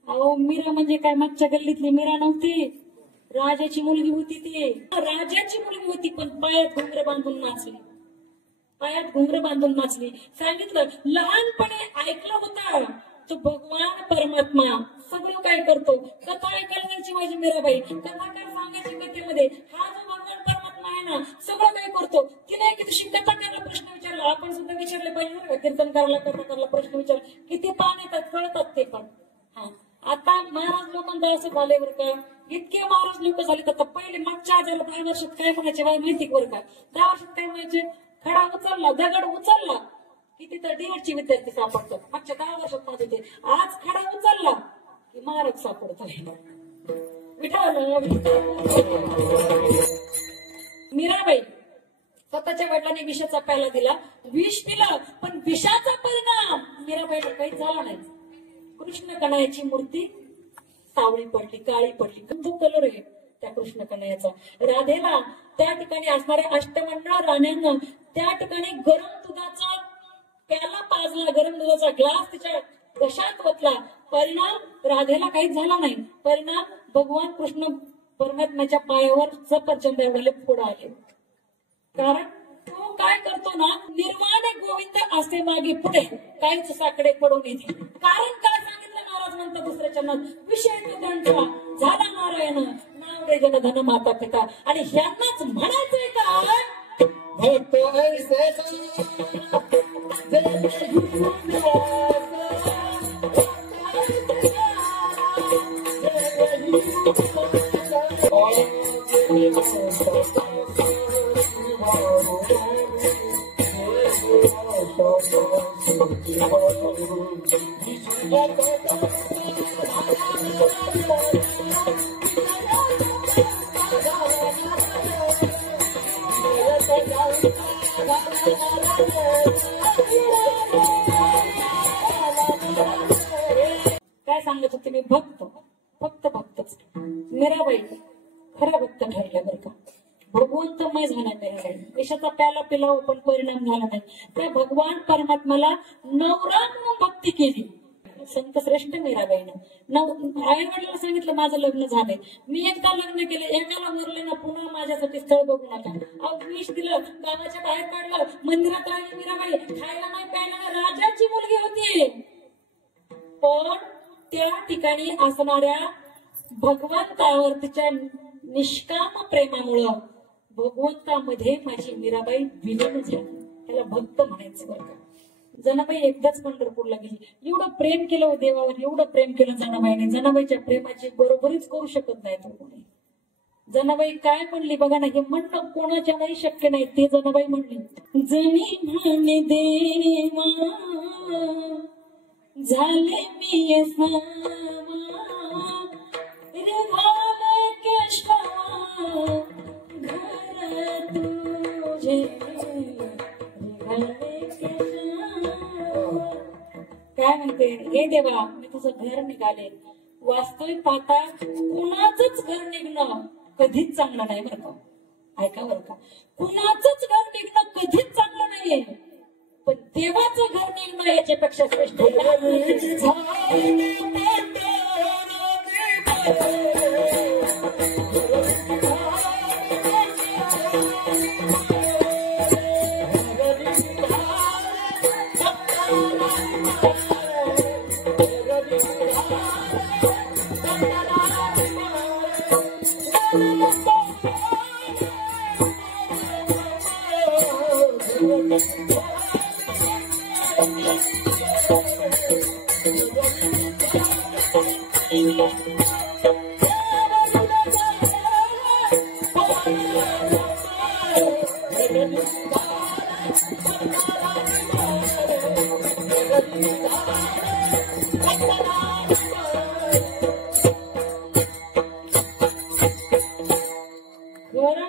अहो मीरा म्हणजे काय मागच्या गल्लीतली मीरा नव्हती, राजाची मुलगी होती. ती राजाची मुलगी होती, पण पायात घुंगरं बांधून नाचली, पायात घुंगरं बांधून नाचली. सांगितलं लहानपणे ऐकलं होतं तो भगवान परमात्मा सगळं काय करतो. कथा ऐकायला जायची माझी मीराबाई, कथाकार सांगायची कथेमध्ये, हा जो भगवान परमात्मा आहे ना सगळं काय करतो. तिने एक दिवशी कथाकारला प्रश्न विचारला, आपण सुद्धा विचारले पाहिजे, कीर्तनकाराला कथाकारला प्रश्न विचार, किती पान येतात कळतात ते पण. हा आता महाराज लोकांना असं झालंय बरं का, इतके महाराज लोक झाले. तर पहिले मागच्या 10 वर्षात काय म्हणायचे माहिती बरं का, 10 वर्षात काय म्हणायचे, खडा उचलला दगड उचलला की तिथं डीएडची विद्यार्थी सापडतात. मागच्या 10 वर्षात म्हणत होते, आज खडा उचलला की महाराज सापडतोय. मीराबाई स्वतःच्या वडिलांनी विषाचा प्याला दिला, विष पिलं, पण विषाचा परिणाम मीराबाईला काही झाला नाही. कृष्ण कन्हैयाची मूर्ती सावळी पडली, काळी पडली, तो कलर आहे त्या कृष्ण कन्हैयाचा. राधेला त्या ठिकाणी असणाऱ्या अष्टमंडळ राण्यांना त्या ठिकाणी गरम दुधाचा प्याला पाजला, गरम दुधाचा ग्लास तिच्या घशात ओतला. परिणाम राधेला काहीच झाला नाही. परिणाम भगवान कृष्ण परमात्म्याच्या पायावर सफरचंद एवढे फोड आले. कारण तो काय करतो ना, निर्माण गोविंद असे मागे पुढे काहीच साकडे पडून येते. कारण काय सांगितलं महाराज म्हणतात दुसऱ्या चरणात, विषय तो त्यांचा झाला नारायण, नाव रे जन धन माता पिता. आणि ह्यांनाच म्हणायचंय काय, भक्त ऐसे काय सांगत होते मी भक्त, फक्त भक्तच. मीराबाई खरा भक्त ठरल्या बरं का. भगवंतमय झाला मीराबाई. विषाचा प्याला पिलाव पण परिणाम झाला नाही. त्या भगवान परमात्म्याला नवरा म्हणून भक्ती केली संत श्रेष्ठ मीराबाईनं. आई वडिलांना सांगितलं माझं लग्न झालंय, मी एकदा लग्न केलं, एकाला मरले ना पुन्हा माझ्यासाठी स्थळ बघू नका. विष दिलं, गावाच्या बाहेर काढलं, मंदिरात राहिली मीराबाई, खायला नाही प्यायला नाही, राजाची मुलगी होती. पण त्या ठिकाणी असणाऱ्या भगवंतावर तिच्या निष्काम प्रेमामुळं भगवंतामध्ये माझी मीराबाई विलीन झाली. त्याला भक्त म्हणायचं बरं का. जनाबाई एकदाच पंढरपूरला गेली. एवढं प्रेम केलं देवावर, एवढं प्रेम केलं जनाबाईने. जनाबाईच्या प्रेमाची बरोबरीच करू शकत नाही तो कोणी. जनाबाई काय म्हणली बघा ना, हे म्हणणं कोणाच्या नाही शक्य नाही. ते जनाबाई म्हणली, जनी म्हणे देवा झाले मी काय म्हणते, हे देवा मी तुझं घर निघाले. वास्तविक पाहता कुणाचंच घर निघणं कधीच चांगलं नाही बरं का. ऐका बरं का, कुणाचंच घर निघणं कधीच चांगलं नाहीये, पण देवाचं घर निघणं याच्यापेक्षा श्रेष्ठ.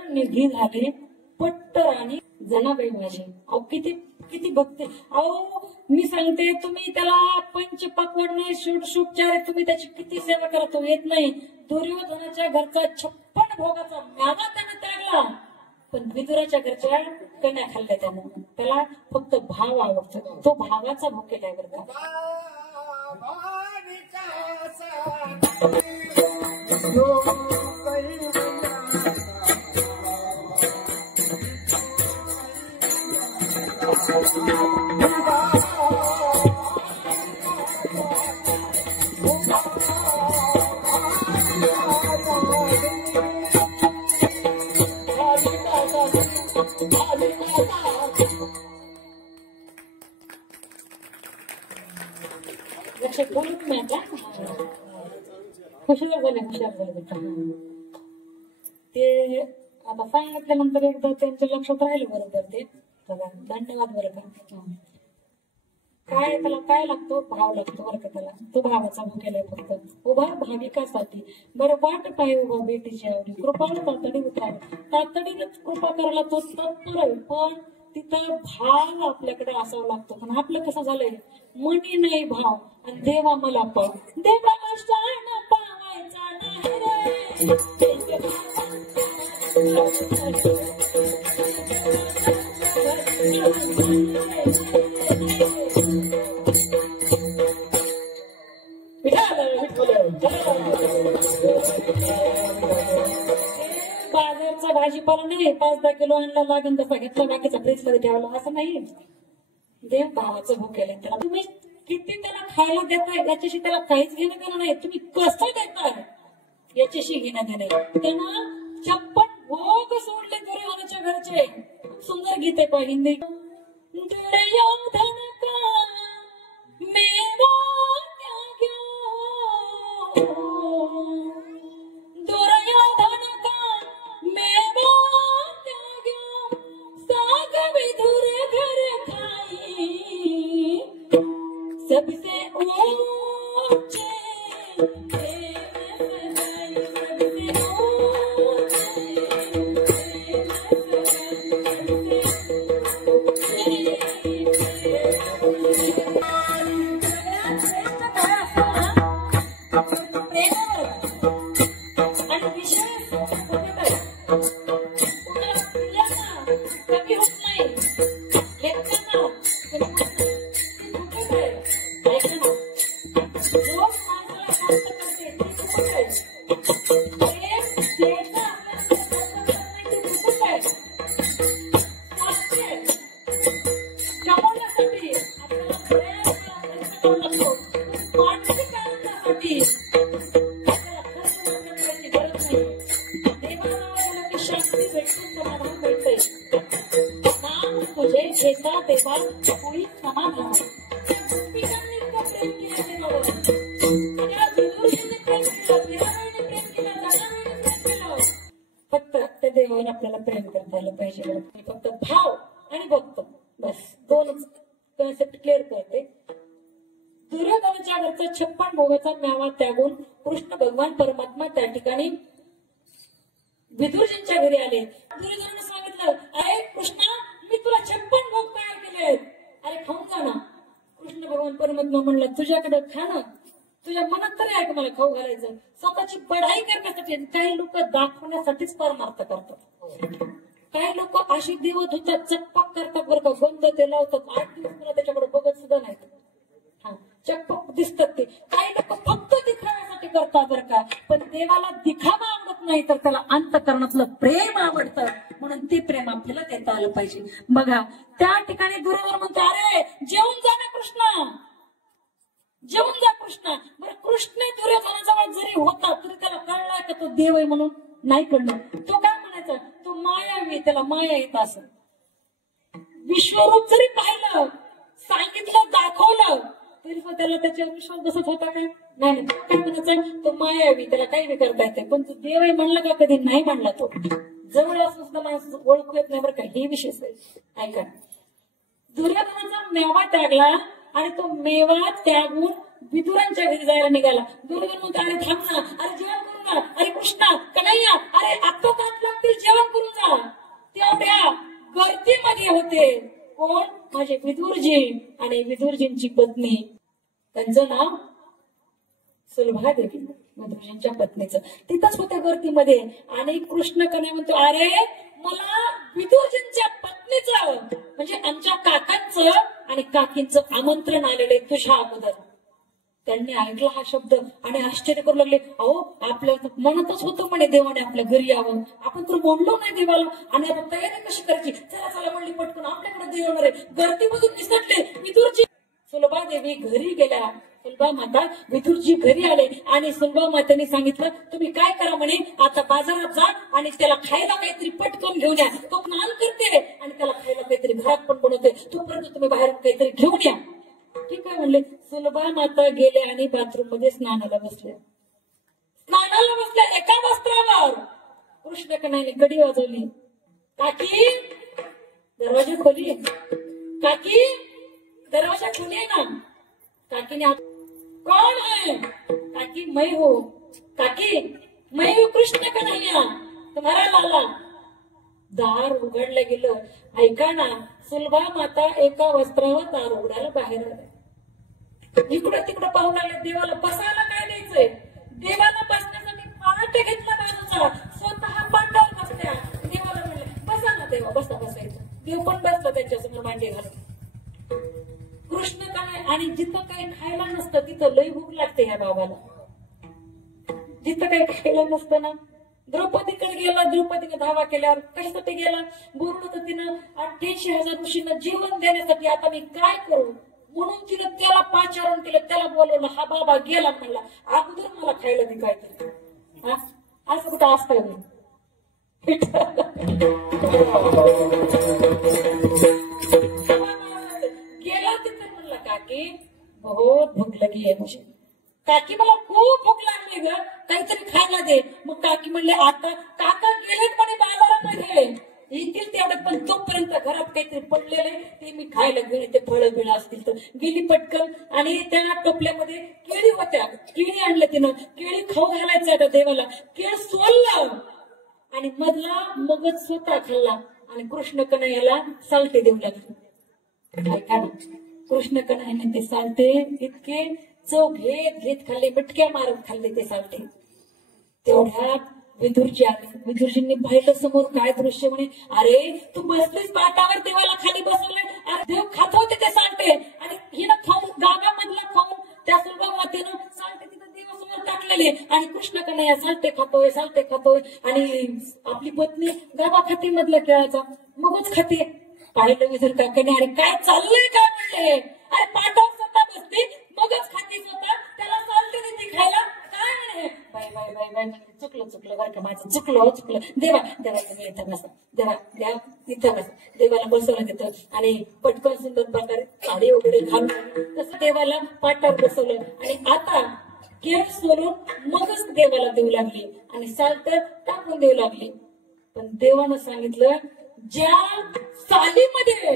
निधी झाले पट्टर आणि जनाबाई माझी. अहो किती किती भक्ती. अहो मी सांगते, तुम्ही त्याला पंचपक्वान्न नाही, षोडशोपचार तुम्ही त्याची किती सेवा करा, तो येत नाही. दुर्योधनाच्या घरचा 56 भोगाचा म्यावा त्यानं त्यागला, पण विदुराच्या घरच्या कन्या खाल्ल्या त्यानं. त्याला फक्त भाव आवडतो, तो भावाचा भोग केलाय बरं का. लक्षात बोलू तुम्ही आता. हुशार झाले ते. आता सांगितल्यानंतर एकदा त्यांच्या लक्षात राहिलं बरोबर ते. धन्यवाद बरं का. काय त्याला काय लागतो, भाव लागतो बरं का त्याला. तो भावाचा भोग केलाय फक्त. उभा भाविकासाठी. बरं वाट पाय उभा बेटीची आवडी, कृपाळ तातडी उतरावी. तातडीनच कृपा करायला तो तत्पर आहे, पण तिथं भाव आपल्याकडे असावा लागतो. पण आपलं कसं झालंय, मनी नाही भाव, आणि देवा मला पाव. देवाला शान पावायचा नाही रे. बाजारचा भाजीपाला नाही 5-10 किलो आणला लागेल तसा घेतला, बाकीचा फ्रीज मध्ये ठेवला असं नाही. देव भावाचं भूक केलं त्याला. तुम्ही किती त्याला खायला देताय याच्याशी त्याला काहीच घेणं देणं नाही. तुम्ही कसं देताय याच्याशी घेणं देणं. त्यांना 56 भोग सोडले दुर्योधनाच्या घरचे. सुंदर गीत आहे पण हिंदी. दुर्योधन का मेवा त्याग्यो, दुर्योधन का मेवा त्याग्यो, साग विधुर घर खाई, सबसे ऊंचे Thank you. समाधान मिळते. नाम तुझे घेता देवा होई समाधान. गोपिकांनी इतकं प्रेम केलं देवावर. त्या विदुरजीने प्रेम केलं, देवाने प्रेम केलं, जगाने प्रेम केलं. फक्त त्या देवावर आपल्याला प्रेम करता आलं पाहिजे. फक्त भाव आणि भक्त, बस दोनच कन्सेप्ट क्लिअर करते. दुर्योधनाच्या घरचा 56 भोगाचा मेवा त्यागून कृष्ण भगवान परमात्मा त्या ठिकाणी विदुरजींच्या घरी आले. दुर्योधनाने सांगितलं, अरे कृष्णा, मी तुला 56 भोग तयार केले, अरे खाऊन जा ना. कृष्ण भगवान परमात्मा म्हणला, तुझ्याकडे खा ना, तुझ्या मनात तरी आहे का मला खाऊ घालायचं. स्वतःची बढाई करण्यासाठी. काही लोक दाखवण्यासाठीच परमार्थ करतात. काही लोक अशी देवत होतात, चकपक करतात बरं का, बंद ते लावतात, 8 दिवस मला त्याच्याकडे बघत सुद्धा नाही. चकपक दिसतात ते. काही लोक फक्त दिखाव्यासाठी करतात बरं का, पण देवाला दिखावा आवडत नाही, तर त्याला अंतःकरणातलं प्रेम आवडतं. म्हणून ते प्रेम आपल्याला देता आलं पाहिजे. बघा, त्या ठिकाणी दुर्योधन म्हणतो, अरे जेवून जा ना कृष्णा, जेवून जा कृष्णा. बरं, कृष्ण दुर्योधनाजवळ जरी होता तरी त्याला कळला का तो देव आहे म्हणून? नाही कळलं. तो काय म्हणायचा, तो मायावी, त्याला माया येत असं. विश्वरूप जरी पाहिलं, सांगितलं, दाखवलं, तरी त्याला त्याच्यावर विश्वास बसत होता काय? नाही. काय म्हणायचं, तो मायावी, त्याला काही बी करता येते. पण तो देव आहे म्हणला का? कधी नाही म्हणला. तो जवळ असून सुद्धा माणूस ओळखू येत नाही बरं का, हे विशेष आहे. ऐका, दुर्योधनाचा मेवा त्यागला आणि तो मेवा त्यागून विदुरांच्या घरी जायला निघाला. दुर्योधन म्हणतो, अरे थांब ना, अरे जेवण करून जा, अरे कृष्णा कन्हैया, अरे आता ताट लागतील, जेवण करून जा. तेवढ्या गर्दीमध्ये होते कोण? माझे विदुरजी आणि विदुरजींची पत्नी. त्यांचं नाव सुलभादेवी, विदुरजींच्या पत्नीचं. तिथंच होत्या गर्दीमध्ये. आणि कृष्ण कन्हैया म्हणतो, अरे मला विदुरजींच्या पत्नीचं म्हणजे आमच्या काकांचं आणि काकींचं आमंत्रण आलेलं तुझ्या अगोदर. त्यांनी ऐकला हा शब्द आणि आश्चर्य करू लागले. अहो, आपल्या म्हणतच होतं म्हणे देवाने आपल्या घरी यावं, आपण तर बोललो नाही देवाला, आणि आता तयारी कशी करायची? चला चला म्हणली पटकन, आपल्याकडे देव येणार आहे. गर्दीमधून निसटले विदुरजी. सुलभा देवी घरी गेल्या. सुलभा माता विदुरजी घरी आले आणि सुलभा मातेने सांगितलं, तुम्ही काय करा म्हणे, आता बाजारात जा आणि त्याला खायला काहीतरी पटकन घेऊन या. तो स्नान करते आणि त्याला खायला काहीतरी घरात पण बनवते, तोपर्यंत तुम्ही बाहेर काहीतरी घेऊन या. ठीक आहे म्हणले. सुलभा माता गेले आणि बाथरूम मध्ये स्नानाला बसल्या. एका वस्त्रावर कृष्ण कन्हैयाने कडी वाजवली. काकी दरवाजा खोली, काकी दरवाजा खोली ना. काकीने, कौन है? काकी मैं हो. काकी मैं हूँ कृष्ण कन्हैया, तुम्हारा लाला. दार उघडलं गेलं. ऐका ना, सुलभा माता एका वस्त्रावर दार उघडायला बाहेर आले. इकडं तिकडं पाहू लागले. देवाला बसायला काय द्यायचंय? देवाला बसण्यासाठी पाठ घेतला बाजूचा, स्वतः पांडावर बसल्या. देवाला म्हणले, बसा ना देवा, बसा. बसायचं. देव पण बसला त्यांच्यासमोर मांडी घालून. कृष्ण काय, आणि जिथं काही खायला नसतं तिथं लई भूक लागते ह्या बाबाला. जिथं काही खायला नसतं ना, द्रौपदीकडे गेला. द्रौपदीने धावा केल्यावर कशासाठी गेला? बोललं तिनं 88,000 ऋषींना जेवण देण्यासाठी. आता मी काय करू म्हणून तिनं त्याला पाचारण केलं, त्याला बोलवलं. हा बाबा गेला, म्हणला अगोदर मला खायला दे काहीतरी. असं कुठं असतं? गेला तिथे म्हणला, काकी बहुत भूक लगी आहे मुझे. काकी मला खूप भूक लागली ग, काहीतरी खायला दे. मग काकी म्हणले, आता काका गेलेत म्हणे बाजारामध्ये, येतील तेवढ्यात, पण तोपर्यंत घरात काहीतरी पडलेले ते मी खायला गेले, ते फळं बिळं असतील तर. गेली पटकन आणि त्या टोपल्यामध्ये केळी होत्या. केळी आणलं तिनं. केळी खाऊ घालायचं आता देवाला. केळ सोललं आणि मधला मगज स्वतः खाल्ला आणि कृष्ण कन्हैयाला सालटे देऊ लागले. ऐका ना, कृष्ण कन्हैयाने ते सालटे इतके चव घेत घेत खाल्ले, मिटक्या मारत खाल्ले ते सालटे. तेवढ्यात विदुरजी आले. विदुरजींनी पाहिलं समोर काय दृश्य. म्हणे, अरे तू बसलीस पाटावर, देवाला खाली बसवलंय. अरे देव खात होते ते सालटे आणि हिनं खाऊन, गागामधला खाऊन त्या सुलभा मातेनं सालटे तिथं देवासमोर टाकलेले. आणि कृष्ण कन्हैया सालटे खातोय, सालटे खातोय आणि आपली पत्नी गावा खाते मधला केळाचा मगच खाते. पाहिलं विदुर काकाने, अरे काय चाललंय काय म्हणले. अरे पाटावर स्वतः बसते, मगच खाते स्वतः, त्याला सालटे देते खायला. काय म्हणे, बाय बाय बाय बाय चुकलं बरं का माझं चुकलं देवा देवा तुम्ही इथं बसा देवा द्या इथं बसा देवाला बसवलं तिथं आणि पटकन सुंदर प्रकारे साडी वगैरे घालून तसं देवाला पाटावर बसवलं आणि आता केळ सोलून मगच देवाला देऊ लागली आणि साल्ट टाकून देऊ लागली. पण देवानं सांगितलं ज्या सालीमध्ये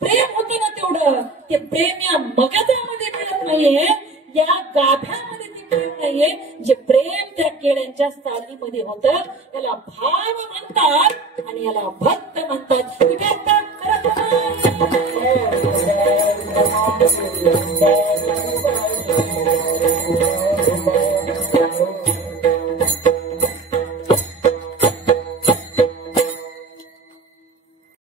प्रेम होतं ना तेवढं ते प्रेम या मगजामध्ये मिळत नाहीये, या गाभ्यामध्ये ते प्रेम नाहीये. जे प्रेम त्या केळ्यांच्या सालीमध्ये होतं याला भाव म्हणतात आणि याला भक्त म्हणतात.